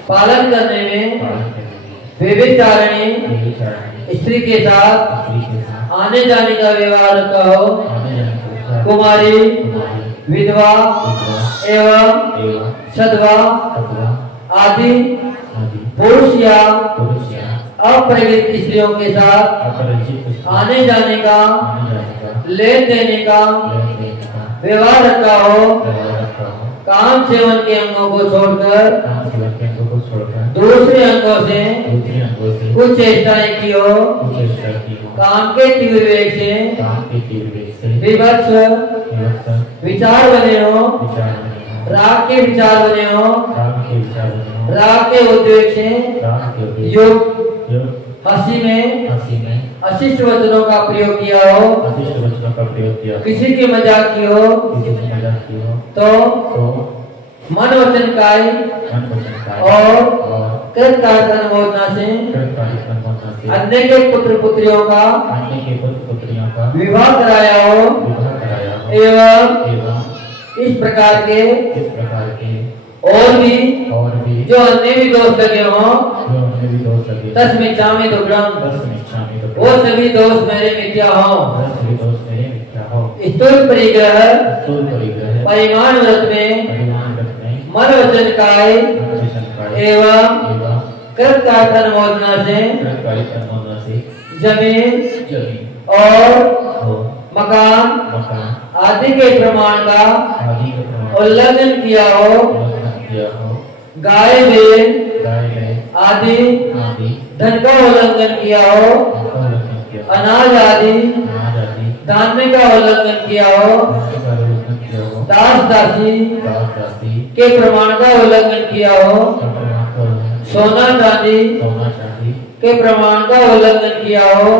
पालन करने में पालन करने में व्यभिचारिणी व्यभिचारिणी स्त्री के साथ स्त्री के साथ आने जाने का व्यवहार रखा हो आने जाने के साथ कुमारी कुमारी विधवा विधवा एवं एवं सधवा सधवा आदि आदि पुरुष या पुरुष या अपरिचित स्त्रियों के साथ अपरिचित आने जाने का आने जाने का लेन देने का लेन देन का व्यवहार रखा हो व्यवहार रखा हो काम सेवन के अंगों को छोड़कर काम सेवन के अंगों को छोड़कर दूसरे अंगों से दूसरे अंगों से कुछ चेष्टाएं की हो कुछ चेष्टा की हो काम के तीव्र वेग से काम के तीव्र वेग से विभत्स विभक्त विचार बने हो विचार बने हो राग के विचार बने हो राग के विचार बने हो राग के उद्वेग से राग के उद्देश्य युग योग हंसी में हंसी में अशिष्ट वचनों का प्रयोग किया हो अशिष्ट वचनों का प्रयोग किया किसी की मजाक की हो किसी की मजाक की हो तो तो मन वचन काय मन वचन का और और कृत कार्य अनुमोदना से कृत कार्य के अनुमोदन से अन्य के पुत्र पुत्रियों का अन्य के पुत्र पुत्रियों का विवाह कराया हो विवाह कराया हो एवं एवं इस प्रकार के इस प्रकार के और भी जो अन्य भी दोष लगे हो जो उन्हें भी दोष लगे तस्मिच्छामि दुक्कडम बस निश्चामी तो वो सभी दोष मेरे मिथ्या हो। वह सभी दोष मेरे मिथ्या हो। स्थूल परिग्रह स्थूल परिग्रह परिमाण व्रत में परिमाण व्रत में मन वचन काय मन वचन कार्य एवं एवं कृत कार्य अनुमोदना से कृत कार्य के अनुमोदन से जमीन जमीन और और मकान मकान आदि के प्रमाण का आदि के प्रमाण उल्लंघन किया हो उल्लंघन किया हो गाय बैल गाय गए आदि आदि धन का उल्लंघन किया हो उनका उल्लंघन किया अनाज आदि अनाज आदि धान्य का उल्लंघन किया हो उनके का उल्लंघन किया हो दास दासी दास दासी के प्रमाण का उल्लंघन किया हो का प्रमाण का उल्लंघन सोना चांदी सोना चांदी के प्रमाण का उल्लंघन किया हो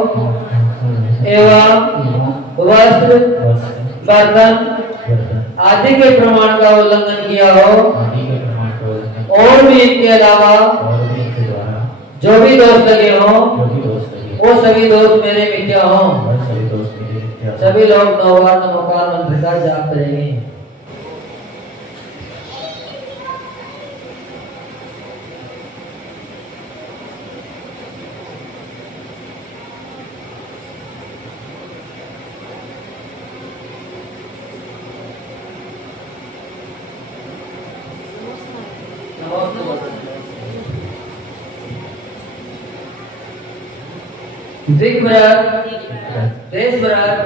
एवं वस्त्र बर्तन आदि के प्रमाण का उल्लंघन किया हो आदि के प्रमाण का उल्लंघन और भी इनके अलावा और भी इनके द्वारा जो भी दोष लगे हो जो भी दोष लगे वो सभी दोष मेरे मिथ्या हो। वह सभी दोष मेरे मिथ्या हो। सभी लोग नववार नमोकार मंत्र का जाप करेंगे। दिक व्रत देश व्रत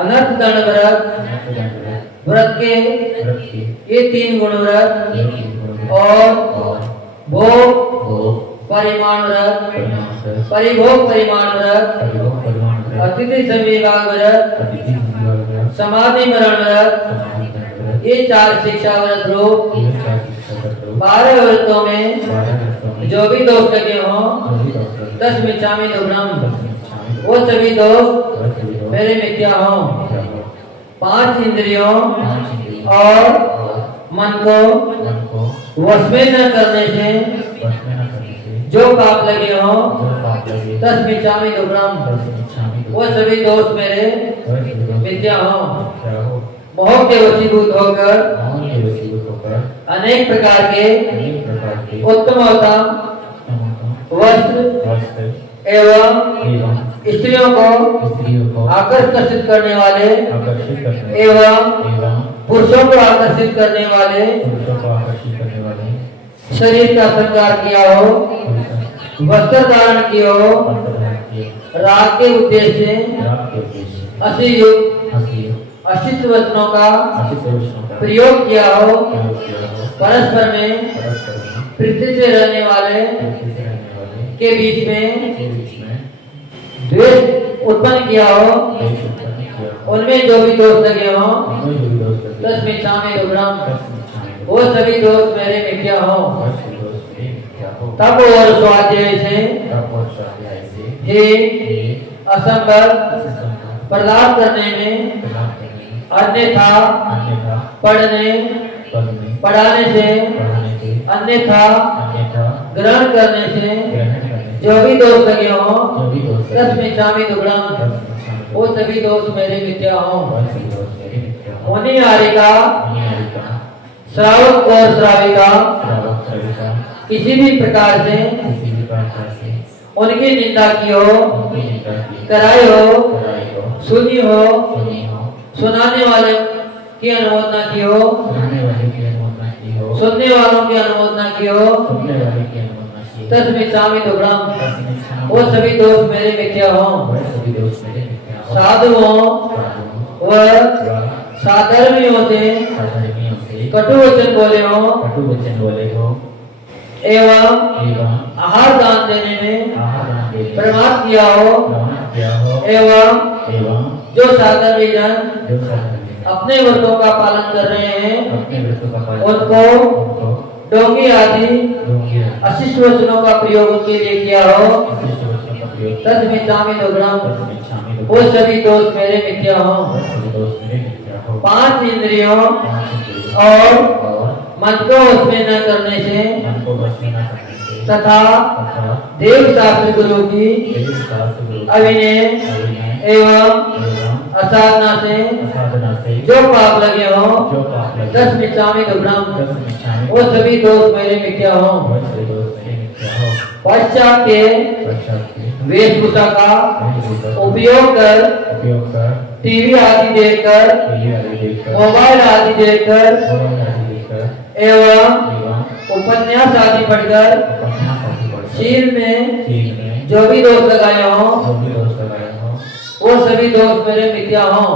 अनर्थ दंड व्रत व्रत के ये तीन गुण व्रत और भोग परिमाण व्रत परिभोग परिमाण व्रत अतिथि संविभाग व्रत समाधि मरण व्रत ये चार शिक्षा व्रत रूप 12 व्रतों में जो भी दोष लगे हों, तस्मिच्छामि दुग्धम, वो सभी दोष मेरे मिथ्या हों। 5 इंद्रियों और मन को वश में न करने से जो पाप लगे हों, तस्मिच्छामि दुग्धम, वो सभी दोष मेरे मिथ्या हों। मोह के वशीभूत होकर अनेक प्रकार के उत्तम वस्त्र एवं स्त्रियों को आकर्षित करने वाले एवं पुरुषों को आकर्षित करने वाले शरीर का श्रृंगार किया हो, वस्त्र धारण किया हो, राग के उद्देश्य से अशिष्ट वचनों का प्रयोग किया हो, परस्पर में प्रीति से रहने वाले के बीच में द्वेष उत्पन्न किया हो, उनमें जो भी दोष लगे हो, तस्मिच्छामि दुग्धम, वो सभी दोष मेरे मिथ्या हो। तप और स्वाध्याय से हे असंगत प्रदान करने में, अन्यथा पढ़ाने से, अन्यथा ग्रहण करने से जो भी दोष लगे हों, तस्मिच्छामि दुग्धम, वो सभी दोष मेरे मिथ्या हों। मुनि हारिका श्रावक और श्राविका किसी भी प्रकार से उनकी निंदा की हो, कराई हो, सुनी हो, सुनाने वाले की अनुमोदना की हो, सुनने वालों की अनुमोदना की हो, तस्मिच्छामि दुग्धम, वो सभी दोष मेरे मिथ्या हों। साधुओं व साधर्मियों से कटु वचन बोले हो एवं आहार दान देने में प्रमाद किया हो एवं जो साधर्मी जन अपने व्रतों का पालन कर रहे हैं, उनको डोंगी आदि अशिष्ट वचनों का प्रयोग उनके लिए किया हो, तस्मिच्छामि दुग्धम, वो सभी दोष मेरे मिथ्या हों। 5 इंद्रियों और मन को उसमें न करने से तथा देव शास्त्र गुरु की अविनय एवं असाधना से जो पाप लगे हो, तस्मिच्छामि दुग्धम, वो सभी दोष मेरे मिथ्या हों। पश्चात के वेशभूषा का उपयोग कर टीवी आदि देखकर, मोबाइल आदि देखकर एवं उपन्यास आदि पढ़कर शील में जो भी दोष लगाए हों, वो सभी दोष मेरे मिथ्या हों।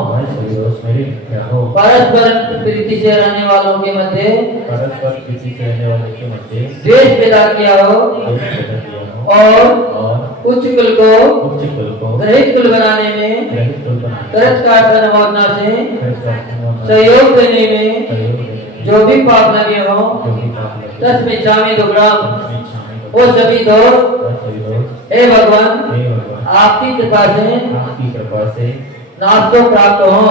परस्पर प्रीति से रहने वालों के मध्य द्वेष पैदा किया हो और उच्च कुल को ग्रहित कुल बनाने में तरस का अनुमोदना से सहयोग देने में जो भी पाप लगे हो, तस्मिच्छामि दुग्धम, वो सभी दोष हे भगवान आपकी कृपा से नाश को प्राप्त हो।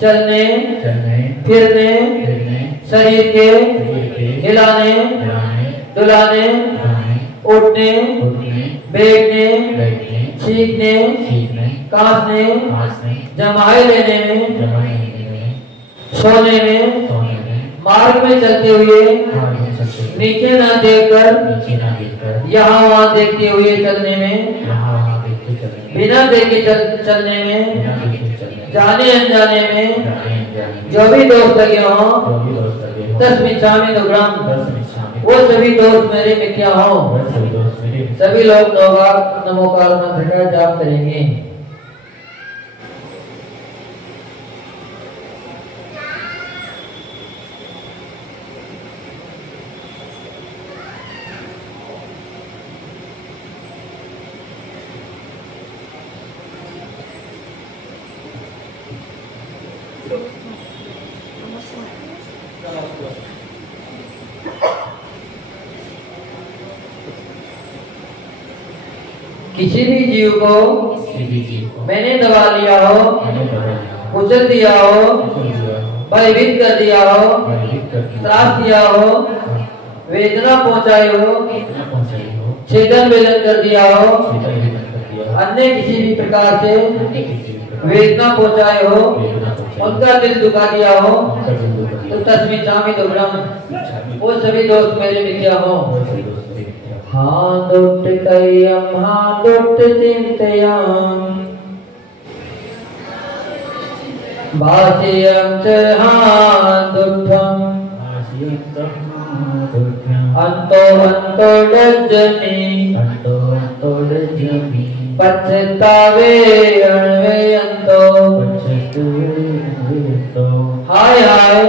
चलने फिरने, शरीर के हिलाने डुलाने, उठने बैठने, छींकने कांसने, जमाए लेने में, सोने में, मार्ग में चलते हुए नीचे न देखकर यहाँ वहाँ देखते हुए चलने में, बिना देखे चलने में, जाने अनजाने में जो भी दोष लगे हों, तस्मिच्छामि दुग्धम, वो सभी दोष मेरे मिथ्या हों। सभी लोग 9 बार नमोकार मंत्र का जाप करेंगे। किसी भी जीव को किसी भी जीव को मैंने दबा लिया हो, मैंने दबा लिया हो, कुचल दिया हो, कुचल दिया हो, भयभीत कर दिया हो, भयभीत कर दिया त्रास दिया हो, वेदना पहुंचाई हो, वेदना पहुंचाई हो, छेदन वेदन कर दिया हो, छेदन वेदन कर दिया हो, अन्य किसी भी प्रकार से अन्य किसी भी प्रकार वेदना पहुंचाए हो, वेदना पहुंचाई हो, उनका दिल दुखा दिया हो, उनका दिल दुखा दिया तो हो, तस्वीर चामी दुर्गम चाहे वो सभी दोस्त मेरे मिथ्या हो। वो सभी दोस्त मेरे मिथ्या हो। हाँ दुष्ट कयम हाँ दुष्ट चिंतयम भाष्यं च हाँ दुष्टम अंतो अंतो लज्जनि पश्चातावे अण्वे अंतो। हाय हाय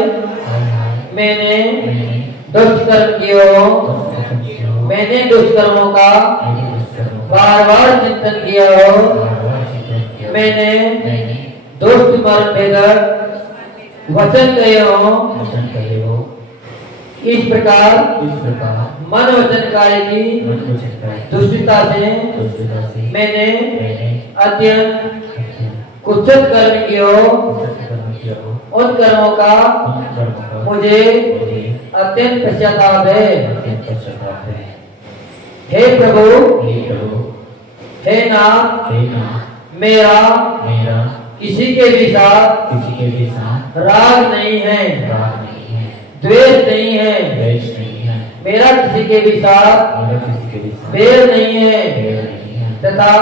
मैंने दुष्ट कर्म किए हो, मैंने दुष्कर्मों का बार बार चिंतन किया हो, मैंने दुष्ट मर्म भेदक वचन कहे हो, इस प्रकार मन वचन कार्य की दुष्टता से मैंने अत्यंत कुत्सित कर्म किए हो, उन कर्मों का मुझे अत्यंत पश्चाताप है। हे प्रभु, हे नाथ, मेरा किसी के भी साथ राग नहीं है, द्वेष नहीं है, मेरा किसी के भी साथ बैर नहीं है तथा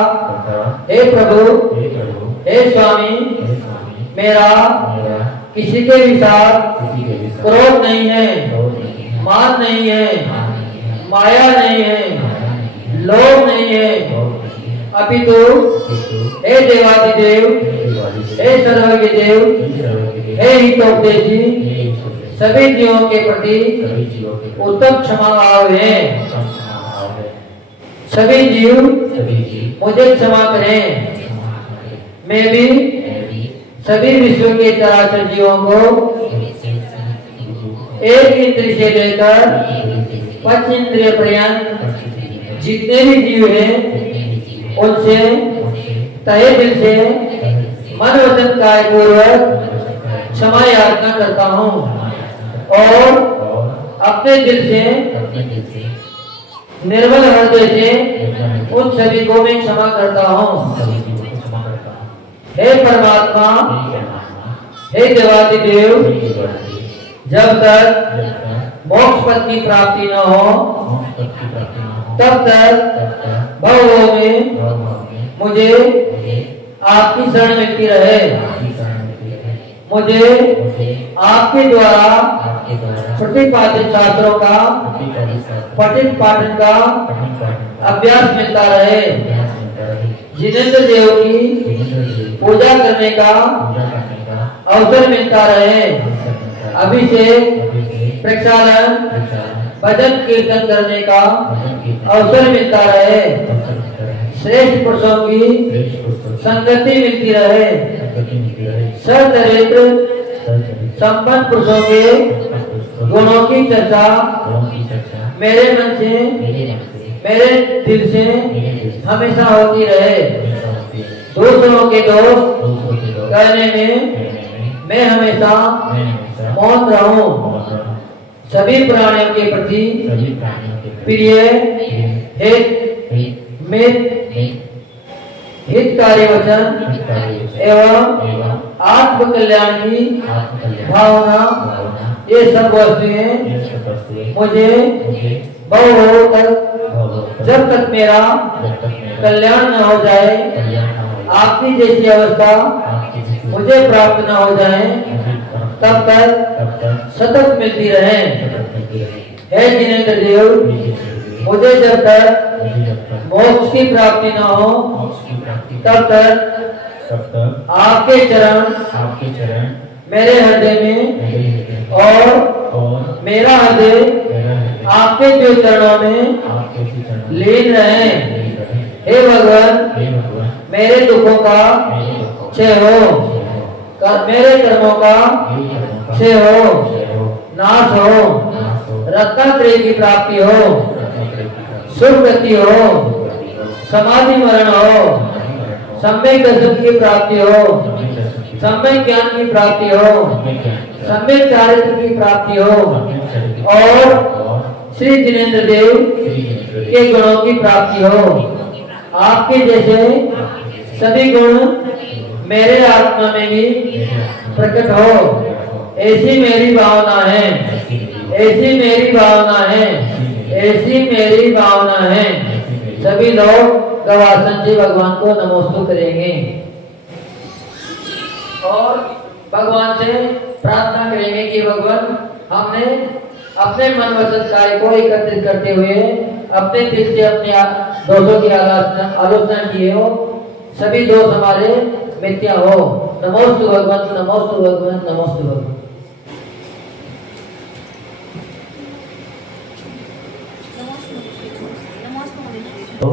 हे प्रभु, हे स्वामी, मेरा किसी के भी साथ क्रोध नहीं है, मान नहीं है, माया नहीं है, लोभ नहीं है, अपितु हे देवादिदेव, हे सर्वज्ञ देव, हे हितोपदेशी, सभी जीवों के प्रति उत्तम क्षमा भाव है। सभी जीव मुझे क्षमा करें, मैं भी सभी विश्व के चराचर जीवों को एक इंद्रिय से लेकर 5 इंद्रिय पर्यंत जितने भी जीव हैं उनसे तहे दिल से मन वचन काय पूर्वक क्षमा याचना करता हूँ और अपने दिल से निर्मल हृदय से उन सभी को मैं क्षमा करता हूँ। हे परमात्मा, हे देवादिदेव, जब तक मोक्ष पद की प्राप्ति न हो तब तक भवों में मुझे आपकी शरण मिलती रहे। मुझे आपके द्वारा प्रतिपादित शास्त्रों का पठन पाठन का अभ्यास मिलता रहे। जिनेंद्र देव की पूजा करने का अवसर मिलता रहे। अभिषेक, प्रक्षालन, भजन कीर्तन करने का अवसर मिलता रहे। श्रेष्ठ पुरुषों की संगति मिलती रहे। सचरित्र संपन्न पुरुषों के गुणों की चर्चा मेरे मन से, मेरे दिल से हमेशा होती रहे। दूसरों के दोष कहने में मैं हमेशा मौन रहूं। सभी प्राणियों के प्रति प्रिय, हितकारी वचन एवं आत्म कल्याण की भावना, ये सब वस्तुएं मुझे बहु तक, जब तक मेरा कल्याण न हो जाए, आपकी जैसी अवस्था मुझे प्राप्त न हो जाए, तब तक सतत मिलती रहे। हे जिनेंद्र देव, मुझे जब तक मोक्ष की प्राप्ति न हो तब तक आपके चरण मेरे हृदय में और मेरा हृदय आपके जो चरणों में लीन रहे। हे भगवान, मेरे दुखों का क्षय हो, मेरे कर्मों का क्षय हो, नाश हो, रत्नात्रय की प्राप्ति हो, सुख गति हो, समाधि मरण हो, सम्यक दर्शन की प्राप्ति हो, सम्यक ज्ञान की प्राप्ति हो, सम्यक चारित्र की प्राप्ति हो और श्री जिनेंद्र देव के गुणों की प्राप्ति हो। आपके जैसे सभी गुण मेरे आत्मा में भी प्रकट हो, ऐसी मेरी भावना है, ऐसी मेरी भावना है, ऐसी मेरी भावना है। सभी लोग गवासन से भगवान को नमोस्तु करेंगे और भगवान से प्रार्थना करेंगे कि भगवान हमने अपने मन वचन कार्य को एकत्रित करते हुए अपने दिल से अपने दोषों की आलोचना किए हो, सभी दोष हमारे मिथ्या हो। नमोस्तु भगवान, नमोस्तु भगवान, नमोस्तु भगवान।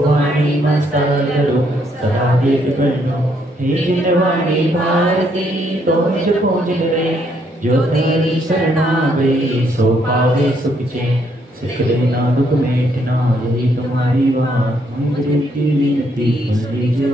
वाणी मस्तलरो सदादेव कर्णो हे जिनवाणी भारती तो निज पूजन रे जो तेरी शरणा गई सो पावे सुख चैन सुख लेना दुख मेटना यही तुम्हारी बात मंगल की विनती सुन लीजिए।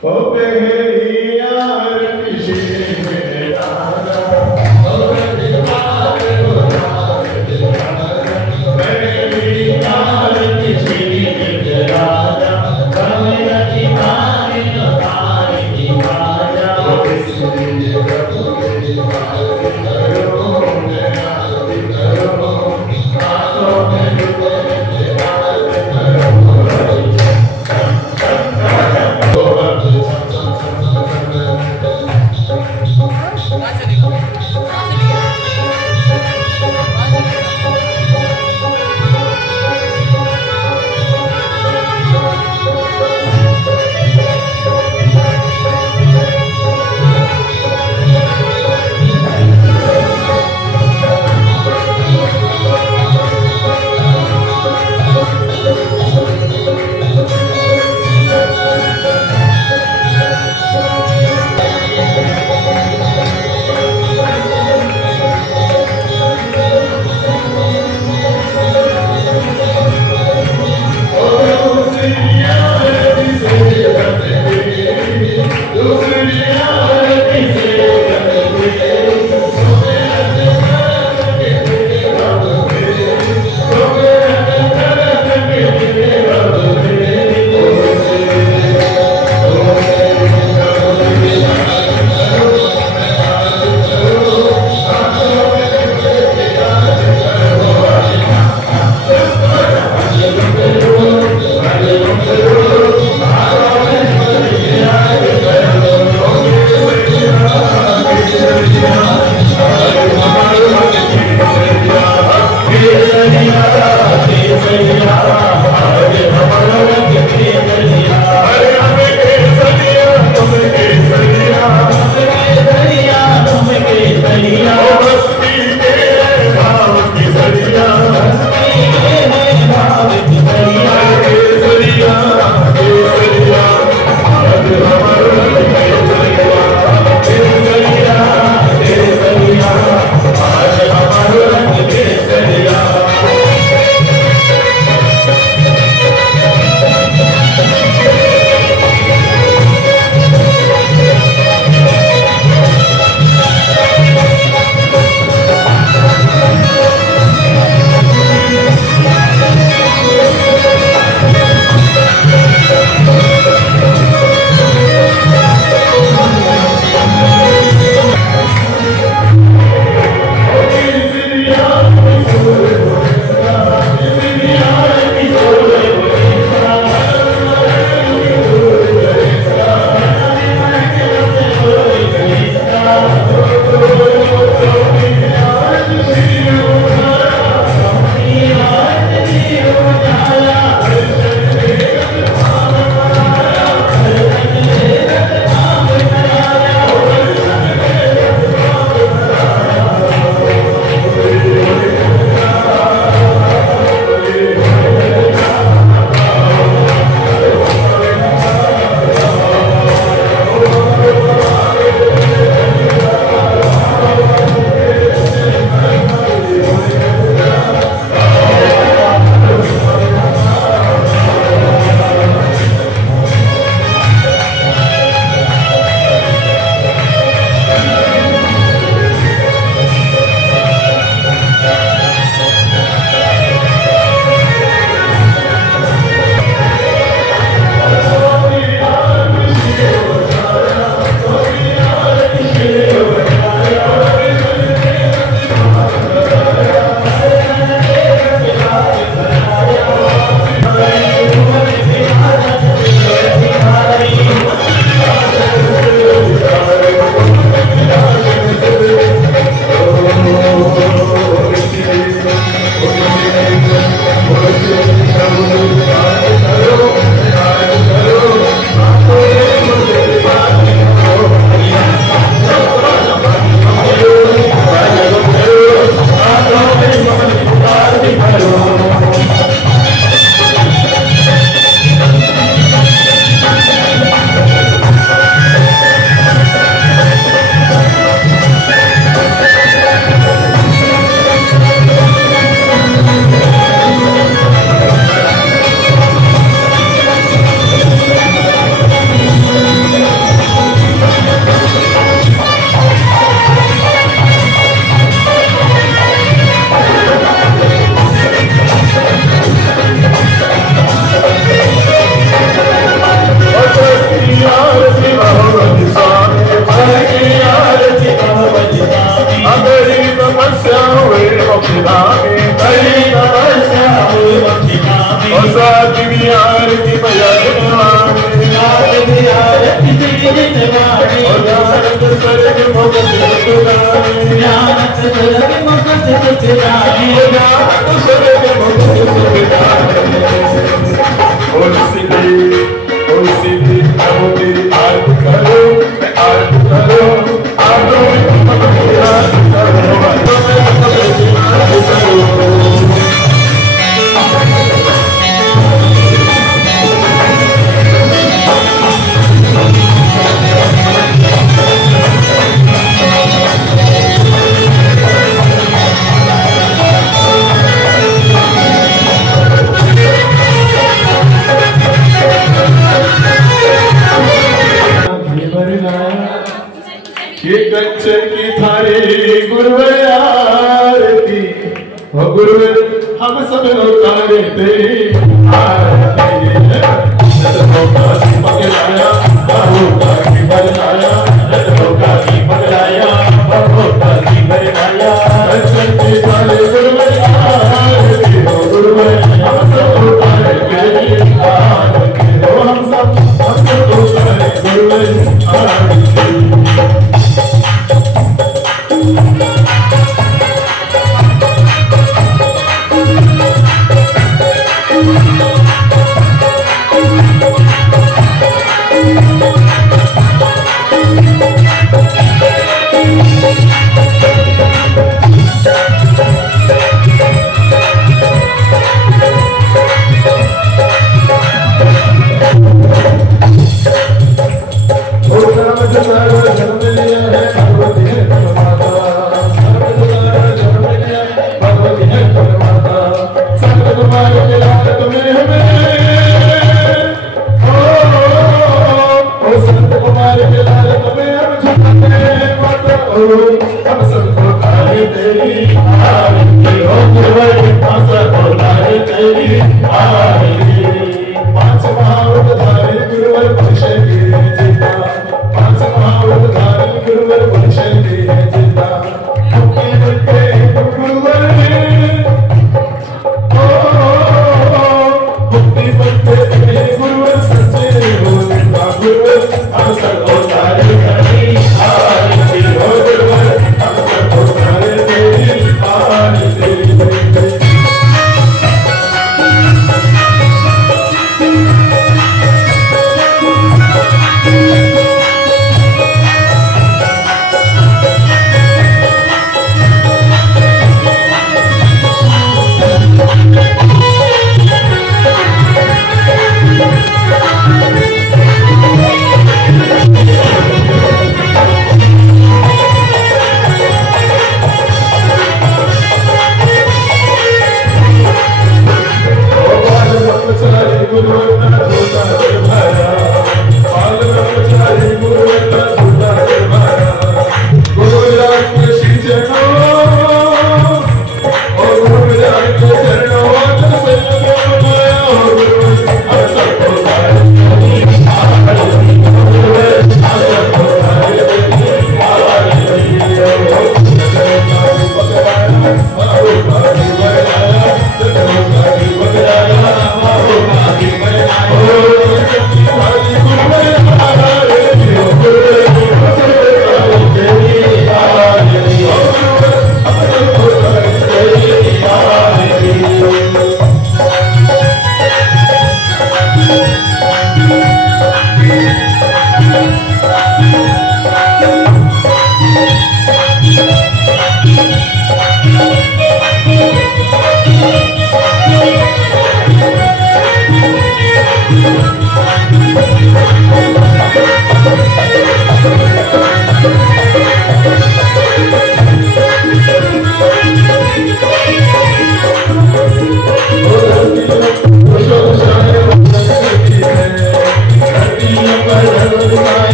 Open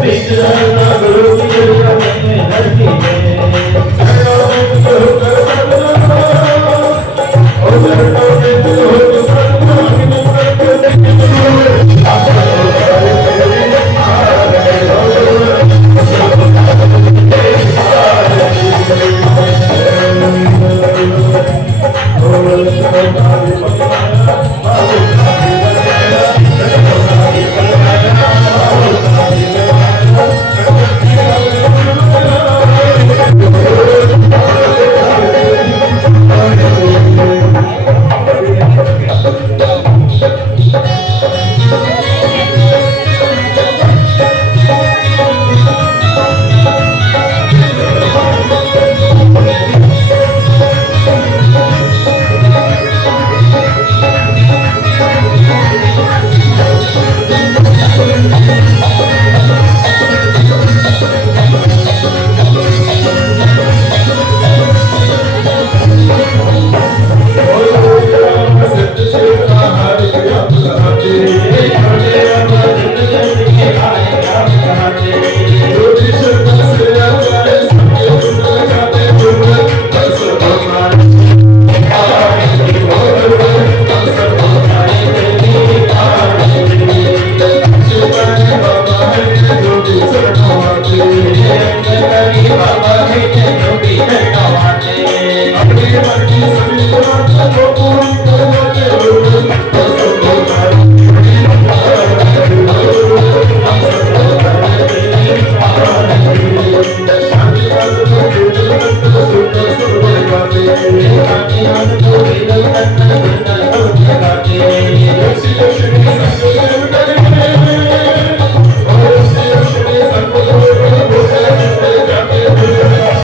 विग्रह